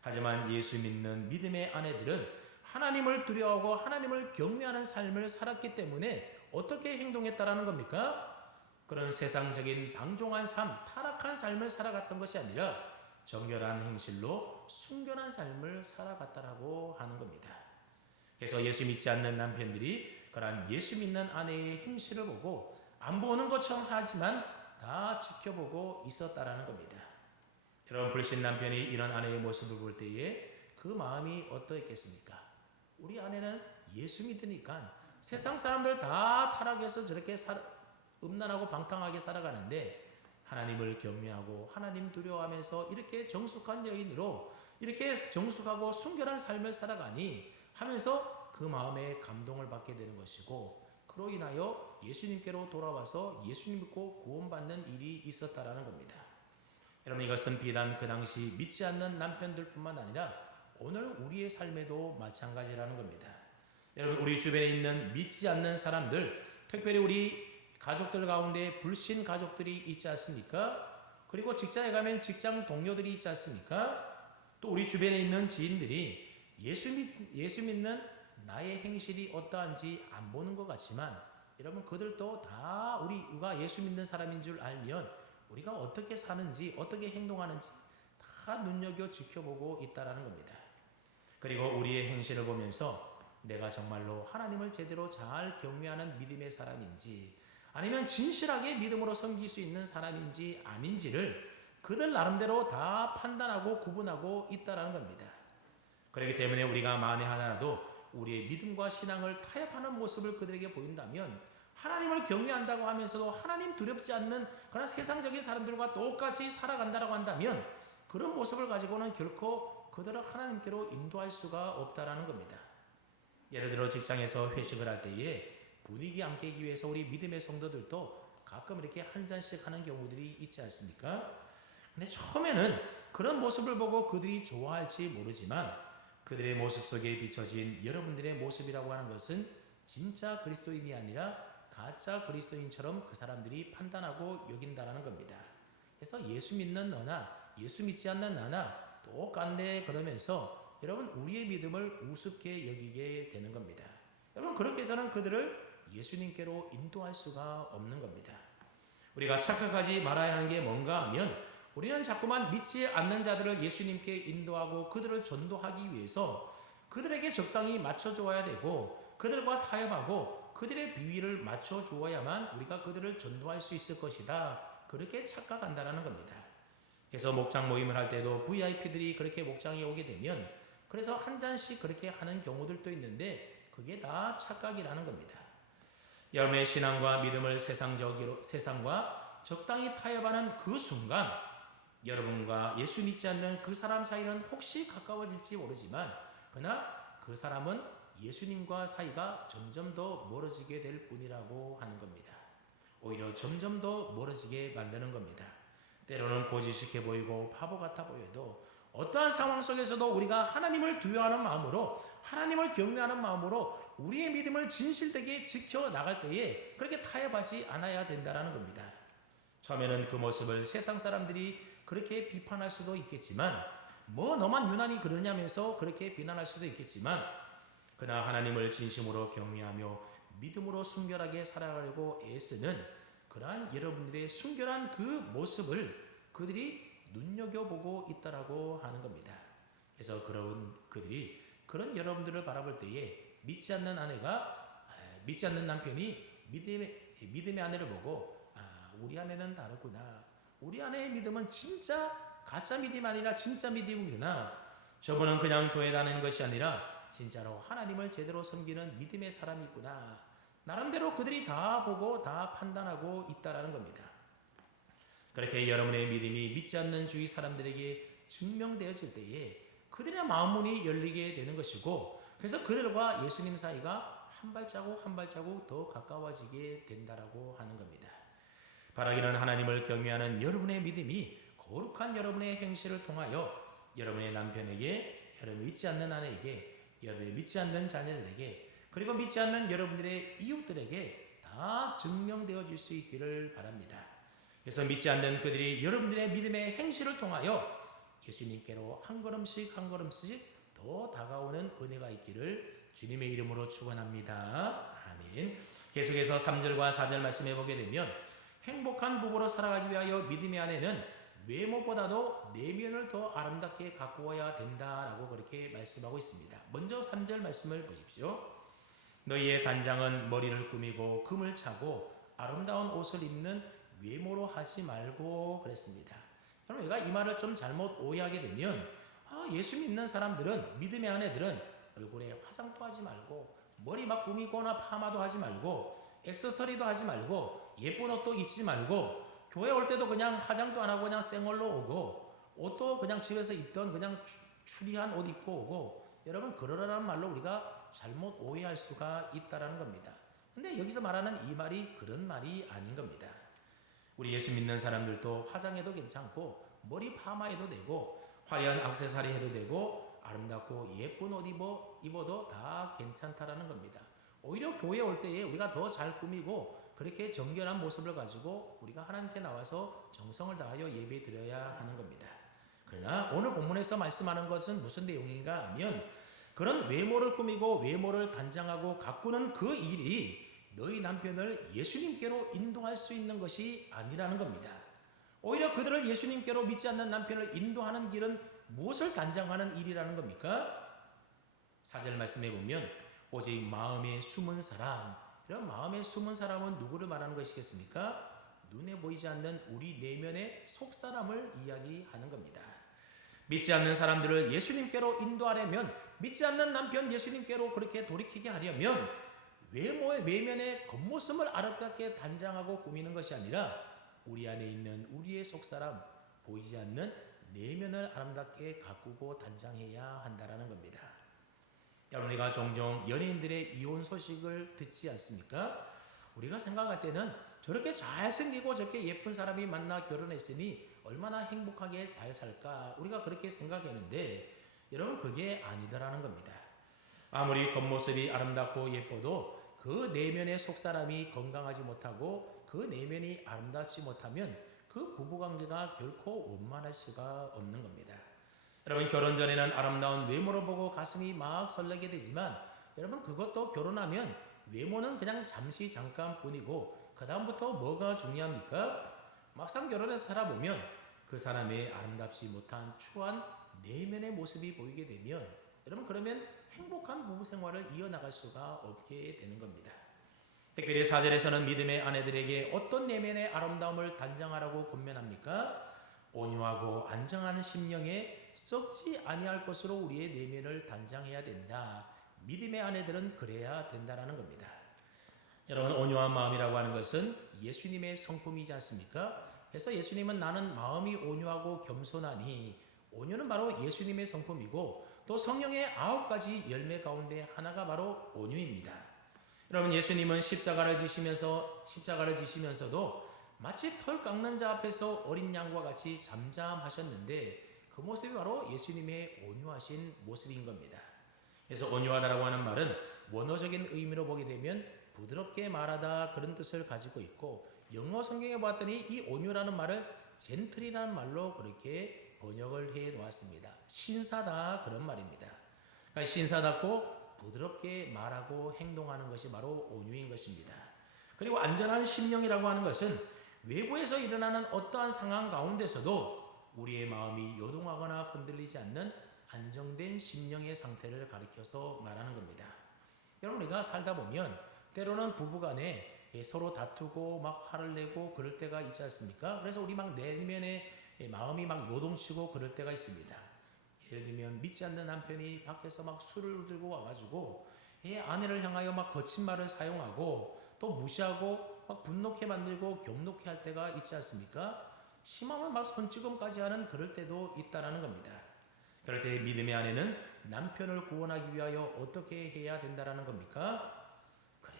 하지만 예수 믿는 믿음의 아내들은 하나님을 두려워하고 하나님을 경외하는 삶을 살았기 때문에 어떻게 행동했다라는 겁니까? 그런 세상적인 방종한 삶, 타락한 삶을 살아갔던 것이 아니라 정결한 행실로 순결한 삶을 살아갔다라고 하는 겁니다. 그래서 예수 믿지 않는 남편들이 그러한 예수 믿는 아내의 행실을 보고 안 보는 것처럼 하지만 다 지켜보고 있었다라는 겁니다. 여러분, 불신 남편이 이런 아내의 모습을 볼 때에 그 마음이 어떠했겠습니까? 우리 아내는 예수 믿으니까 세상 사람들 다 타락해서 저렇게 음란하고 방탕하게 살아가는데 하나님을 경외하고 하나님 두려워하면서 이렇게 정숙한 여인으로 이렇게 정숙하고 순결한 삶을 살아가니 하면서 그 마음에 감동을 받게 되는 것이고 그로 인하여 예수님께로 돌아와서 예수님 믿고 구원받는 일이 있었다라는 겁니다. 여러분, 이것은 비단 그 당시 믿지 않는 남편들뿐만 아니라 오늘 우리의 삶에도 마찬가지라는 겁니다. 여러분, 우리 주변에 있는 믿지 않는 사람들, 특별히 우리 가족들 가운데 불신 가족들이 있지 않습니까? 그리고 직장에 가면 직장 동료들이 있지 않습니까? 또 우리 주변에 있는 지인들이 예수 믿는 나의 행실이 어떠한지 안 보는 것 같지만 여러분, 그들도 다 우리가 예수 믿는 사람인 줄 알면 우리가 어떻게 사는지 어떻게 행동하는지 다 눈여겨 지켜보고 있다라는 겁니다. 그리고 우리의 행실을 보면서 내가 정말로 하나님을 제대로 잘 경외하는 믿음의 사람인지 아니면 진실하게 믿음으로 섬길 수 있는 사람인지 아닌지를 그들 나름대로 다 판단하고 구분하고 있다라는 겁니다. 그렇기 때문에 우리가 만에 하나라도 우리의 믿음과 신앙을 타협하는 모습을 그들에게 보인다면 하나님을 경외한다고 하면서도 하나님 두렵지 않는 그런 세상적인 사람들과 똑같이 살아간다고 한다면 그런 모습을 가지고는 결코 그들을 하나님께로 인도할 수가 없다라는 겁니다. 예를 들어 직장에서 회식을 할 때에 분위기 안 깨기 위해서 우리 믿음의 성도들도 가끔 이렇게 한 잔씩 하는 경우들이 있지 않습니까? 근데 처음에는 그런 모습을 보고 그들이 좋아할지 모르지만 그들의 모습 속에 비춰진 여러분들의 모습이라고 하는 것은 진짜 그리스도인이 아니라 가짜 그리스도인처럼 그 사람들이 판단하고 여긴다라는 겁니다. 그래서 예수 믿는 너나 예수 믿지 않는 나나 똑같네 그러면서 여러분 우리의 믿음을 우습게 여기게 되는 겁니다. 여러분 그렇게 해서는 그들을 예수님께로 인도할 수가 없는 겁니다. 우리가 착각하지 말아야 하는 게 뭔가 하면 우리는 자꾸만 믿지 않는 자들을 예수님께 인도하고 그들을 전도하기 위해서 그들에게 적당히 맞춰주어야 되고 그들과 타협하고 그들의 비위를 맞춰주어야만 우리가 그들을 전도할 수 있을 것이다. 그렇게 착각한다는 겁니다. 그래서 목장 모임을 할 때도 VIP들이 그렇게 목장에 오게 되면 그래서 한 잔씩 그렇게 하는 경우들도 있는데 그게 다 착각이라는 겁니다. 여러분의 신앙과 믿음을 세상과 적당히 타협하는 그 순간 여러분과 예수 믿지 않는 그 사람 사이는 혹시 가까워질지 모르지만 그러나 그 사람은 예수님과 사이가 점점 더 멀어지게 될 뿐이라고 하는 겁니다. 오히려 점점 더 멀어지게 만드는 겁니다. 때로는 고지식해 보이고 바보 같아 보여도 어떠한 상황 속에서도 우리가 하나님을 두려워하는 마음으로 하나님을 경외하는 마음으로 우리의 믿음을 진실되게 지켜나갈 때에 그렇게 타협하지 않아야 된다는 겁니다. 처음에는 그 모습을 세상 사람들이 그렇게 비판할 수도 있겠지만 뭐 너만 유난히 그러냐면서 그렇게 비난할 수도 있겠지만 그러나 하나님을 진심으로 경외하며 믿음으로 순결하게 살아가려고 애쓰는 그러한 여러분들의 순결한 그 모습을 그들이 눈여겨보고 있다라고 하는 겁니다. 그래서 그들이 그런 여러분들을 바라볼 때에 믿지 않는 남편이 믿음의 아내를 보고 우리 아내는 다르구나. 우리 아내의 믿음은 진짜 가짜 믿음이 아니라 진짜 믿음이구나. 저분은 그냥 교회 다니는 것이 아니라 진짜로 하나님을 제대로 섬기는 믿음의 사람이구나. 나름대로 그들이 다 보고 다 판단하고 있다라는 겁니다. 그렇게 여러분의 믿음이 믿지 않는 주위 사람들에게 증명되어질 때에 그들의 마음문이 열리게 되는 것이고 그래서 그들과 예수님 사이가 한 발자국 더 가까워지게 된다라고 하는 겁니다. 바라기는 하나님을 경외하는 여러분의 믿음이 거룩한 여러분의 행실을 통하여 여러분의 남편에게, 여러분 믿지 않는 아내에게, 여러분이 믿지 않는 자녀들에게 그리고 믿지 않는 여러분들의 이웃들에게 다 증명되어질 수 있기를 바랍니다. 그래서 믿지 않는 그들이 여러분들의 믿음의 행실을 통하여 예수님께로 한 걸음씩 더 다가오는 은혜가 있기를 주님의 이름으로 축원합니다. 아멘. 계속해서 3절과 4절 말씀해 보게 되면 행복한 부부로 살아가기 위하여 믿음의 아내는 외모보다도 내면을 더 아름답게 가꾸어야 된다라고 그렇게 말씀하고 있습니다. 먼저 3절 말씀을 보십시오. 너희의 단장은 머리를 꾸미고 금을 차고 아름다운 옷을 입는 외모로 하지 말고 그랬습니다. 여러분, 우리가 이 말을 좀 잘못 오해하게 되면 예수 믿는 사람들은, 믿음의 아내들은 얼굴에 화장도 하지 말고 머리 막 꾸미거나 파마도 하지 말고 액세서리도 하지 말고 예쁜 옷도 입지 말고 교회 올 때도 그냥 화장도 안 하고 그냥 생얼로 오고 옷도 그냥 집에서 입던 그냥 추리한 옷 입고 오고 여러분 그러라는 말로 우리가 잘못 오해할 수가 있다라는 겁니다. 근데 여기서 말하는 이 말이 그런 말이 아닌 겁니다. 우리 예수 믿는 사람들도 화장해도 괜찮고 머리 파마해도 되고 화려한 액세서리 해도 되고 아름답고 예쁜 옷 입어도 다 괜찮다라는 겁니다. 오히려 교회 올 때에 우리가 더 잘 꾸미고 그렇게 정결한 모습을 가지고 우리가 하나님께 나와서 정성을 다하여 예배 드려야 하는 겁니다. 그러나 오늘 본문에서 말씀하는 것은 무슨 내용인가 하면 그런 외모를 꾸미고 외모를 단장하고 가꾸는 그 일이 너희 남편을 예수님께로 인도할 수 있는 것이 아니라는 겁니다. 오히려 그들을 예수님께로 믿지 않는 남편을 인도하는 길은 무엇을 단장하는 일이라는 겁니까? 4절 말씀해 보면 오직 마음에 숨은 사람, 이런 마음에 숨은 사람은 누구를 말하는 것이겠습니까? 눈에 보이지 않는 우리 내면의 속사람을 이야기하는 겁니다. 믿지 않는 사람들을 예수님께로 인도하려면, 믿지 않는 남편 예수님께로 그렇게 돌이키게 하려면 외모의 외면의 겉모습을 아름답게 단장하고 꾸미는 것이 아니라 우리 안에 있는 우리의 속사람, 보이지 않는 내면을 아름답게 가꾸고 단장해야 한다라는 겁니다. 여러분, 우리가 종종 연예인들의 이혼 소식을 듣지 않습니까? 우리가 생각할 때는 저렇게 잘생기고 저렇게 예쁜 사람이 만나 결혼했으니 얼마나 행복하게 잘 살까, 우리가 그렇게 생각했는데 여러분, 그게 아니더라는 겁니다. 아무리 겉모습이 아름답고 예뻐도 그 내면의 속사람이 건강하지 못하고 그 내면이 아름답지 못하면 그 부부관계가 결코 원만할 수가 없는 겁니다. 여러분, 결혼 전에는 아름다운 외모를 보고 가슴이 막 설레게 되지만 여러분, 그것도 결혼하면 외모는 그냥 잠시 잠깐뿐이고 그 다음부터 뭐가 중요합니까? 막상 결혼해서 살아보면 그 사람의 아름답지 못한 추한 내면의 모습이 보이게 되면 여러분, 그러면 행복한 부부 생활을 이어나갈 수가 없게 되는 겁니다. 특별히 4절에서는 믿음의 아내들에게 어떤 내면의 아름다움을 단장하라고 권면합니까? 온유하고 안정한 심령에 썩지 아니할 것으로 우리의 내면을 단장해야 된다. 믿음의 아내들은 그래야 된다라는 겁니다. 여러분, 온유한 마음이라고 하는 것은 예수님의 성품이지 않습니까? 그래서 예수님은 나는 마음이 온유하고 겸손하니, 온유는 바로 예수님의 성품이고 또 성령의 9가지 열매 가운데 하나가 바로 온유입니다. 여러분, 예수님은 십자가를 지시면서도 마치 털 깎는 자 앞에서 어린 양과 같이 잠잠하셨는데 그 모습이 바로 예수님의 온유하신 모습인 겁니다. 그래서 온유하다라고 하는 말은 원어적인 의미로 보게 되면 부드럽게 말하다, 그런 뜻을 가지고 있고, 영어 성경에 봤더니 이 온유라는 말을 젠틀이라는 말로 그렇게 번역을 해 놓았습니다. 신사다, 그런 말입니다. 그러니까 신사답고 부드럽게 말하고 행동하는 것이 바로 온유인 것입니다. 그리고 안전한 심령이라고 하는 것은 외부에서 일어나는 어떠한 상황 가운데서도 우리의 마음이 요동하거나 흔들리지 않는 안정된 심령의 상태를 가리켜서 말하는 겁니다. 여러분, 우리가 살다 보면 때로는 부부간에 서로 다투고 막 화를 내고 그럴 때가 있지 않습니까? 그래서 우리 막 내면에 마음이 막 요동치고 그럴 때가 있습니다. 예를 들면 믿지 않는 남편이 밖에서 막 술을 들고 와가지고 아내를 향하여 막 거친 말을 사용하고 또 무시하고 막 분노케 만들고 경노케 할 때가 있지 않습니까? 심하면 막 손찌검까지 하는 그럴 때도 있다라는 겁니다. 그럴 때 믿음의 아내는 남편을 구원하기 위하여 어떻게 해야 된다라는 겁니까? 그래,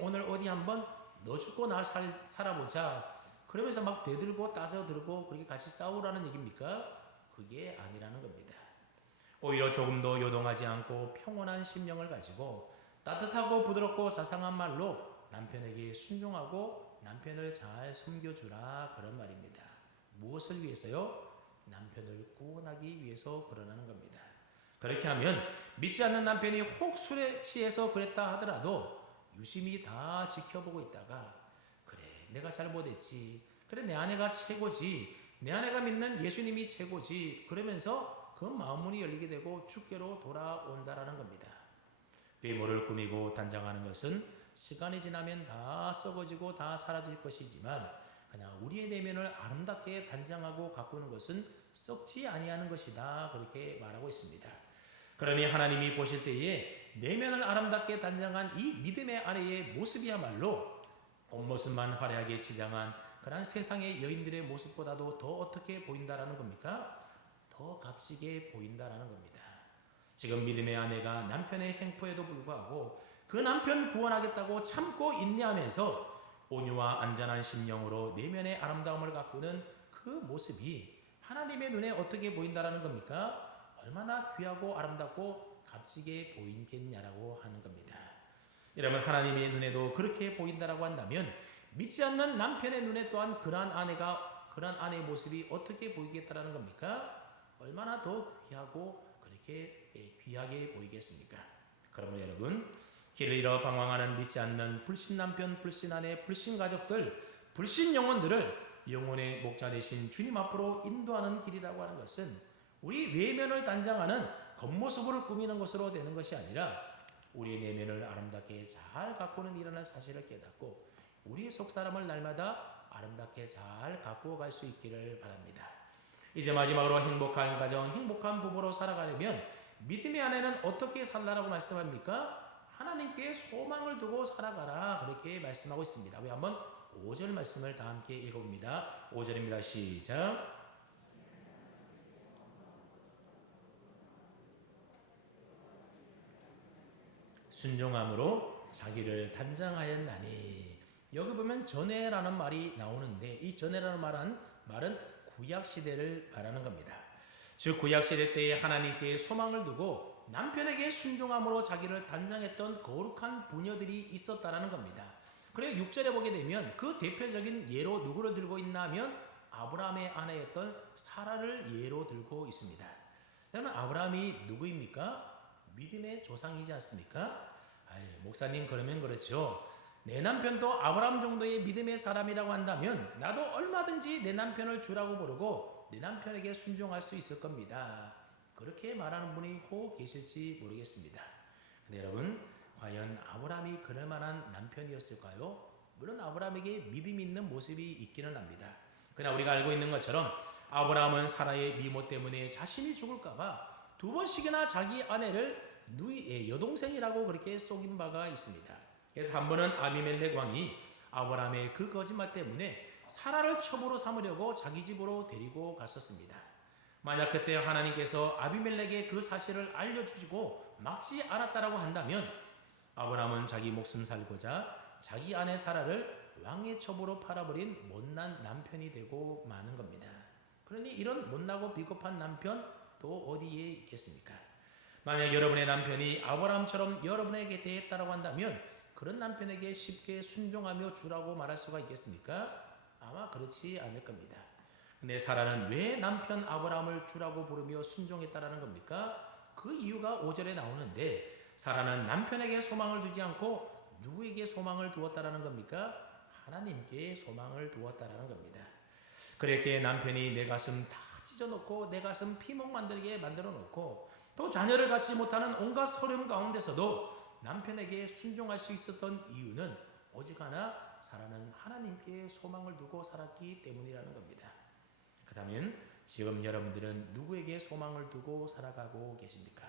오늘 어디 한번 너 죽고 나 살아보자. 그러면서 막 대들고 따져들고 그렇게 같이 싸우라는 얘기입니까? 그게 아니라는 겁니다. 오히려 조금 더 요동하지 않고 평온한 심령을 가지고 따뜻하고 부드럽고 자상한 말로 남편에게 순종하고 남편을 잘 섬겨주라, 그런 말입니다. 무엇을 위해서요? 남편을 구원하기 위해서 그러라는 겁니다. 그렇게 하면 믿지 않는 남편이 혹 술에 취해서 그랬다 하더라도 유심히 다 지켜보고 있다가, 그래, 내가 잘못했지, 그래, 내 아내가 최고지, 내 아내가 믿는 예수님이 최고지, 그러면서 그 마음문이 열리게 되고 주께로 돌아온다라는 겁니다. 외모를 꾸미고 단장하는 것은 시간이 지나면 다 썩어지고 다 사라질 것이지만 그러나 우리의 내면을 아름답게 단장하고 가꾸는 것은 썩지 아니하는 것이다, 그렇게 말하고 있습니다. 그러니 하나님이 보실 때에 내면을 아름답게 단장한 이 믿음의 아내의 모습이야말로 겉모습만 화려하게 치장한 그러한 세상의 여인들의 모습보다도 더 어떻게 보인다라는 겁니까? 더 값지게 보인다라는 겁니다. 지금 믿음의 아내가 남편의 행포에도 불구하고 그 남편 구원하겠다고 참고 인내하면서 온유와 안전한 심령으로 내면의 아름다움을 가꾸는 그 모습이 하나님의 눈에 어떻게 보인다라는 겁니까? 얼마나 귀하고 아름답고 값지게 보이겠냐라고 하는 겁니다. 여러분, 하나님의 눈에도 그렇게 보인다라고 한다면 믿지 않는 남편의 눈에 또한 그러한 아내의 모습이 어떻게 보이겠다라는 겁니까? 얼마나 더 귀하고 그렇게 귀하게 보이겠습니까? 그러므로 여러분, 길을 잃어 방황하는 믿지 않는 불신 남편, 불신 아내, 불신 가족들, 불신 영혼들을 영혼의 목자 되신 주님 앞으로 인도하는 길이라고 하는 것은 우리 외면을 단장하는 겉모습을 꾸미는 것으로 되는 것이 아니라 우리의 내면을 아름답게 잘 가꾸는 일이라는 사실을 깨닫고 우리의 속사람을 날마다 아름답게 잘 가꾸어 갈 수 있기를 바랍니다. 이제 마지막으로 행복한 가정, 행복한 부부로 살아가려면 믿음의 아내는 어떻게 살라라고 말씀합니까? 하나님께 소망을 두고 살아가라 그렇게 말씀하고 있습니다. 우리 한번 5절 말씀을 다 함께 읽어봅니다. 5절입니다. 시작. 순종함으로 자기를 단장하였나니. 여기 보면 전에라는 말이 나오는데 이 전에라는 말은 구약 시대를 말하는 겁니다. 즉 구약 시대 때에 하나님께 소망을 두고 남편에게 순종함으로 자기를 단장했던 거룩한 부녀들이 있었다라는 겁니다. 그래 6절에 보게 되면 그 대표적인 예로 누구를 들고 있나 하면 아브라함의 아내였던 사라를 예로 들고 있습니다. 여러분 아브라함이 누구입니까? 믿음의 조상이지 않습니까? 목사님 그러면 그렇죠. 내 남편도 아브라함 정도의 믿음의 사람이라고 한다면 나도 얼마든지 내 남편을 주라고 부르고 내 남편에게 순종할 수 있을 겁니다. 그렇게 말하는 분이 혹 계실지 모르겠습니다. 근데 여러분 과연 아브라함이 그럴 만한 남편이었을까요? 물론 아브라함에게 믿음이 있는 모습이 있기는 합니다. 그러나 우리가 알고 있는 것처럼 아브라함은 사라의 미모 때문에 자신이 죽을까봐 2번씩이나 자기 아내를 여동생이라고 그렇게 속인 바가 있습니다. 그래서 한 번은 아비멜렉 왕이 아브라함의 그 거짓말 때문에 사라를 첩으로 삼으려고 자기 집으로 데리고 갔었습니다. 만약 그때 하나님께서 아비멜렉의 그 사실을 알려주시고 막지 않았다라고 한다면 아브라함은 자기 목숨 살고자 자기 아내 사라를 왕의 첩으로 팔아버린 못난 남편이 되고 마는 겁니다. 그러니 이런 못나고 비겁한 남편 또 어디에 있겠습니까? 만약 여러분의 남편이 아브라함처럼 여러분에게 대했다라고 한다면 그런 남편에게 쉽게 순종하며 주라고 말할 수가 있겠습니까? 아마 그렇지 않을 겁니다. 근데 사라는 왜 남편 아브라함을 주라고 부르며 순종했다라는 겁니까? 그 이유가 5절에 나오는데 사라는 남편에게 소망을 두지 않고 누구에게 소망을 두었다라는 겁니까? 하나님께 소망을 두었다라는 겁니다. 그렇게 남편이 내 가슴 다 찢어놓고 내 가슴 피멍 만들게 만들어 놓고 또 자녀를 갖지 못하는 온갖 서름 가운데서도 남편에게 순종할 수 있었던 이유는 오직 하나 사라는 하나님께 소망을 두고 살았기 때문이라는 겁니다. 그렇다면 지금 여러분들은 누구에게 소망을 두고 살아가고 계십니까?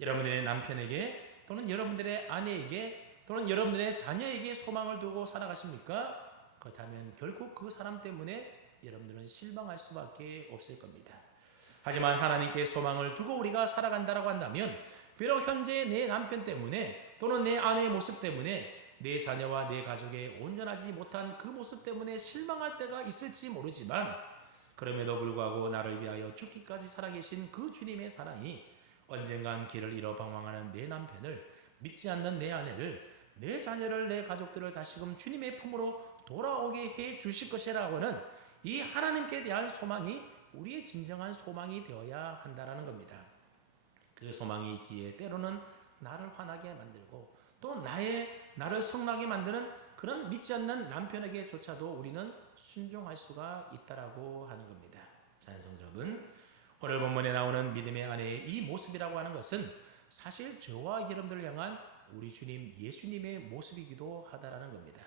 여러분들의 남편에게 또는 여러분들의 아내에게 또는 여러분들의 자녀에게 소망을 두고 살아가십니까? 그렇다면 결국 그 사람 때문에 여러분들은 실망할 수밖에 없을 겁니다. 하지만 하나님께 소망을 두고 우리가 살아간다고 한다면 비록 현재 내 남편 때문에 또는 내 아내의 모습 때문에 내 자녀와 내 가족의 온전하지 못한 그 모습 때문에 실망할 때가 있을지 모르지만 그럼에도 불구하고 나를 위하여 죽기까지 살아계신 그 주님의 사랑이 언젠간 길을 잃어 방황하는 내 남편을 믿지 않는 내 아내를 내 자녀를 내 가족들을 다시금 주님의 품으로 돌아오게 해 주실 것이라고는 이 하나님께 대한 소망이 우리의 진정한 소망이 되어야 한다라는 겁니다. 그 소망이 있기에 때로는 나를 화나게 만들고 또 나를 성나게 만드는 그런 믿지 않는 남편에게조차도 우리는 순종할 수가 있다라고 하는 겁니다. 찬송적은 오늘 본문에 나오는 믿음의 아내의 이 모습이라고 하는 것은 사실 저와 여러분들을 향한 우리 주님 예수님의 모습이기도 하다라는 겁니다.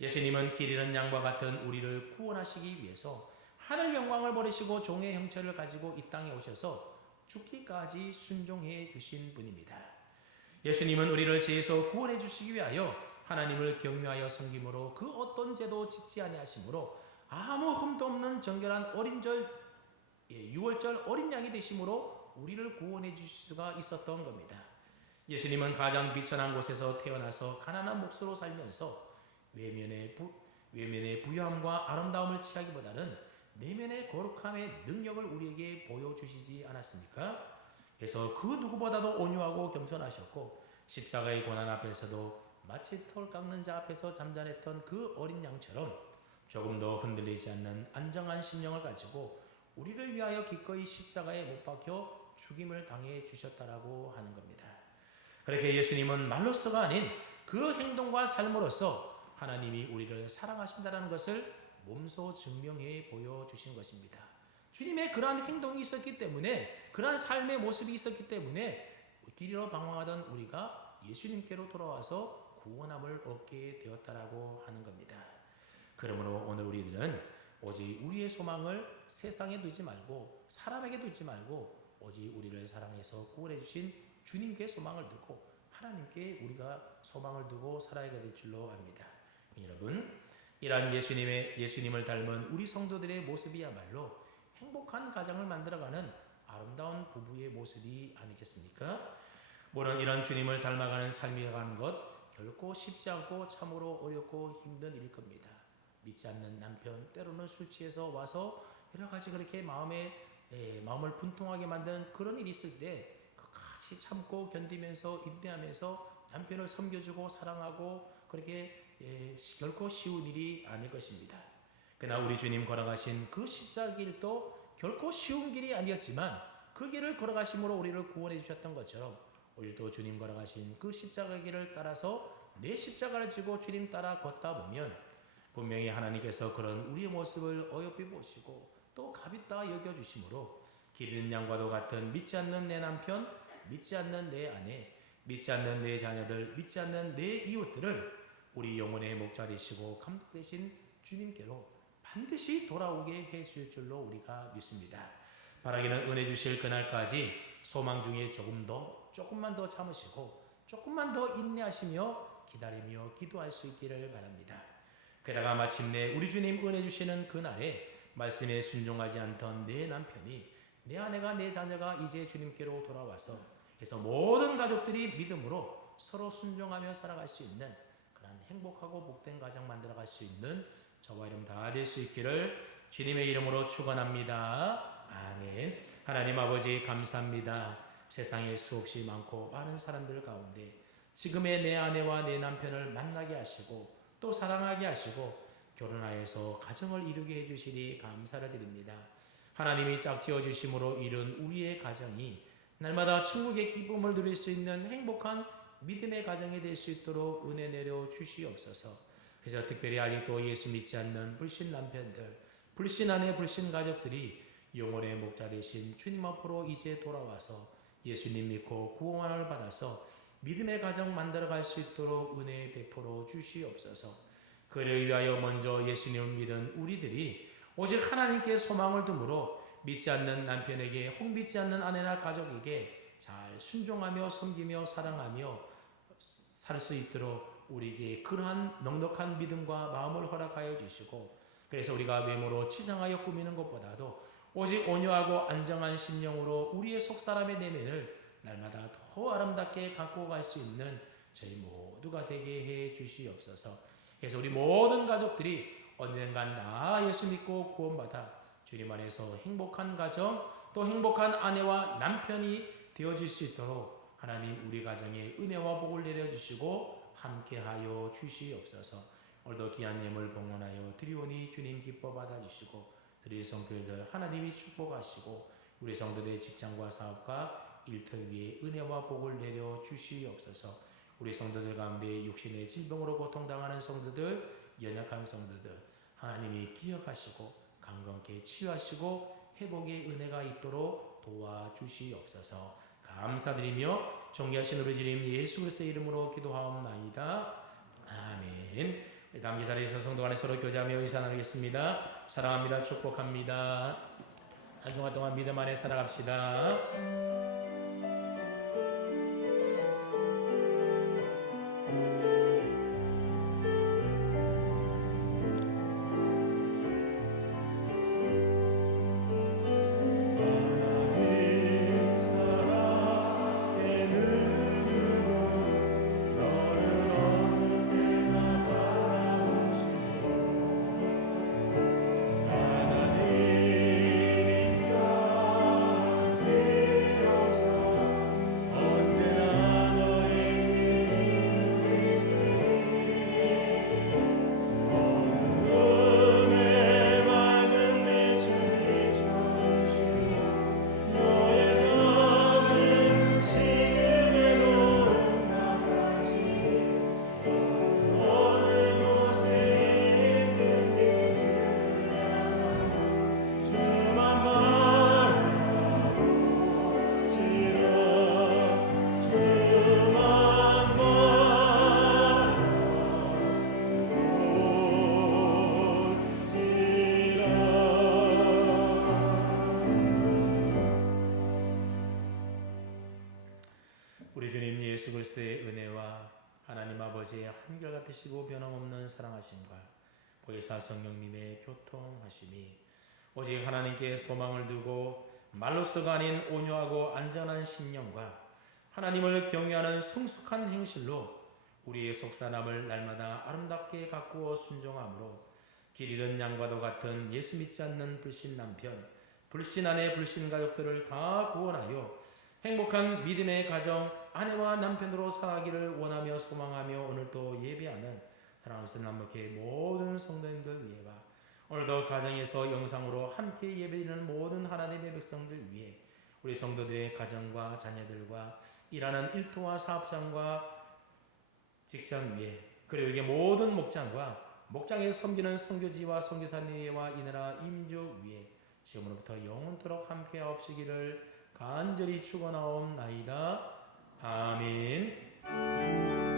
예수님은 길 잃은 양과 같은 우리를 구원하시기 위해서 하늘 영광을 버리시고 종의 형체를 가지고 이 땅에 오셔서 죽기까지 순종해 주신 분입니다. 예수님은 우리를 죄에서 구원해 주시기 위하여 하나님을 경외하여 섬김으로 그 어떤 죄도 짓지 아니하심으로 아무 흠도 없는 정결한 유월절 어린 양이 되심으로 우리를 구원해 주실 수가 있었던 겁니다. 예수님은 가장 비천한 곳에서 태어나서 가난한 몫으로 살면서 외면의 부유함과 아름다움을 취하기보다는 내면의 거룩함의 능력을 우리에게 보여주시지 않았습니까? 그래서 그 누구보다도 온유하고 겸손하셨고 십자가의 고난 앞에서도 마치 털 깎는 자 앞에서 잠잠했던 그 어린 양처럼 조금도 흔들리지 않는 안정한 심령을 가지고 우리를 위하여 기꺼이 십자가에 못 박혀 죽임을 당해 주셨다라고 하는 겁니다. 그렇게 예수님은 말로서가 아닌 그 행동과 삶으로서 하나님이 우리를 사랑하신다는 것을 몸소 증명해 보여주신 것입니다. 주님의 그러한 행동이 있었기 때문에 그러한 삶의 모습이 있었기 때문에 길 잃어 방황하던 우리가 예수님께로 돌아와서 구원함을 얻게 되었다라고 하는 겁니다. 그러므로 오늘 우리들은 오직 우리의 소망을 세상에 두지 말고 사람에게 두지 말고 오직 우리를 사랑해서 구원해 주신 주님께 소망을 두고 하나님께 우리가 소망을 두고 살아야 될 줄로 압니다. 여러분, 이러한 예수님을 닮은 우리 성도들의 모습이야말로 행복한 가정을 만들어가는 아름다운 부부의 모습이 아니겠습니까? 물론 이런 주님을 닮아가는 삶이라는 것 결코 쉽지 않고 참으로 어렵고 힘든 일일 겁니다. 믿지 않는 남편, 때로는 술 취해서 와서 여러 가지 그렇게 마음을 분통하게 만든 그런 일이 있을 때 끝까지 참고 견디면서 인내하면서 남편을 섬겨주고 사랑하고 그렇게 결코 쉬운 일이 아닐 것입니다. 그러나 우리 주님 걸어가신 그 십자가 길도 결코 쉬운 길이 아니었지만 그 길을 걸어가심으로 우리를 구원해 주셨던 것처럼 오늘도 주님 걸어가신 그 십자가 길을 따라서 내 십자가를 지고 주님 따라 걷다 보면 분명히 하나님께서 그런 우리의 모습을 어여삐 보시고 또 가볍다 여겨주심으로 길 잃은 양과도 같은 믿지 않는 내 남편, 믿지 않는 내 아내, 믿지 않는 내 자녀들, 믿지 않는 내 이웃들을 우리 영혼의 목자리시고 감독 되신 주님께로 반드시 돌아오게 해 주실 줄로 우리가 믿습니다. 바라기는 은혜 주실 그날까지 소망 중에 조금만 더 참으시고 조금만 더 인내하시며 기다리며 기도할 수 있기를 바랍니다. 그러다가 마침내 우리 주님 은혜 주시는 그날에 말씀에 순종하지 않던 내 남편이, 내 아내가, 내 자녀가 이제 주님께로 돌아와서 해서 모든 가족들이 믿음으로 서로 순종하며 살아갈 수 있는 그런 행복하고 복된 가정 만들어갈 수 있는 저와 여러분 다 될 수 있기를 주님의 이름으로 축원합니다. 아멘. 하나님 아버지 감사합니다. 세상에 수없이 많고 많은 사람들 가운데 지금의 내 아내와 내 남편을 만나게 하시고 또 사랑하게 하시고 결혼하여서 가정을 이루게 해주시니 감사를 드립니다. 하나님이 짝지어 주심으로 이룬 우리의 가정이 날마다 천국의 기쁨을 누릴 수 있는 행복한 믿음의 가정이 될 수 있도록 은혜 내려 주시옵소서. 그래서 특별히 아직도 예수 믿지 않는 불신 남편들, 불신 아내, 불신 가족들이 영혼의 목자 되신 주님 앞으로 이제 돌아와서 예수님 믿고 구원을 받아서 믿음의 가정 만들어갈 수 있도록 은혜 베풀어 주시옵소서. 그를 위하여 먼저 예수님을 믿은 우리들이 오직 하나님께 소망을 두므로 믿지 않는 남편에게, 혹 믿지 않는 아내나 가족에게 잘 순종하며 섬기며 사랑하며 살 수 있도록 우리에게 그러한 넉넉한 믿음과 마음을 허락하여 주시고, 그래서 우리가 외모로 치장하여 꾸미는 것보다도 오직 온유하고 안정한 심령으로 우리의 속사람의 내면을 날마다 더 아름답게 갖고 갈 수 있는 저희 모두가 되게 해 주시옵소서. 그래서 우리 모든 가족들이 언젠간 나 예수 믿고 구원받아 주님 안에서 행복한 가정, 또 행복한 아내와 남편이 되어질 수 있도록 하나님 우리 가정에 은혜와 복을 내려주시고 함께하여 주시옵소서. 오늘도 귀한 예물 봉헌하여 드리오니 주님 기뻐 받아주시고 드릴 성도들 하나님이 축복하시고 우리 성도들의 직장과 사업과 일터 위에 은혜와 복을 내려 주시옵소서. 우리 성도들 가운데 육신의 질병으로 고통당하는 성도들, 연약한 성도들 하나님이 기억하시고 강건케 치유하시고 회복의 은혜가 있도록 도와주시옵소서. 감사드리며 존귀하신 우리 주님 예수 그리스도의 이름으로 기도하옵나이다. 아멘. 다음 이 자리에서 성도 간에 서로 교제하며 인사 나누겠습니다. 사랑합니다. 축복합니다. 한 주간 동안 믿음 안에 살아갑시다. 하나님 인자 예수 그리스도의 은혜와 하나님 아버지의 한결같으시고 변함없는 사랑하심과 보혜사 성령님의 교통하심이 오직 하나님께 소망을 두고 말로서가 아닌 온유하고 안전한 신령과 하나님을 경외하는 성숙한 행실로 우리의 속사람을 날마다 아름답게 가꾸어 순종함으로 길 잃은 양과도 같은 예수 믿지 않는 불신 남편, 불신 아내, 불신 가족들을 다 구원하여 행복한 믿음의 가정, 아내와 남편으로 살아가기를 원하며 소망하며 오늘도 예배하는 사랑하는 남목의 모든 성도님들 위해와 오늘도 가정에서 영상으로 함께 예배드리는 모든 하나님의 백성들 위해 우리 성도들의 가정과 자녀들과 일하는 일터와 사업장과 직장 위에 그리고 이게 모든 목장과 목장에 섬기는 선교지와 선교사님 위에와 이 나라 임족 위에 지금으로부터 영원토록 함께 하옵시기를 간절히 축원하옵나이다. 아멘.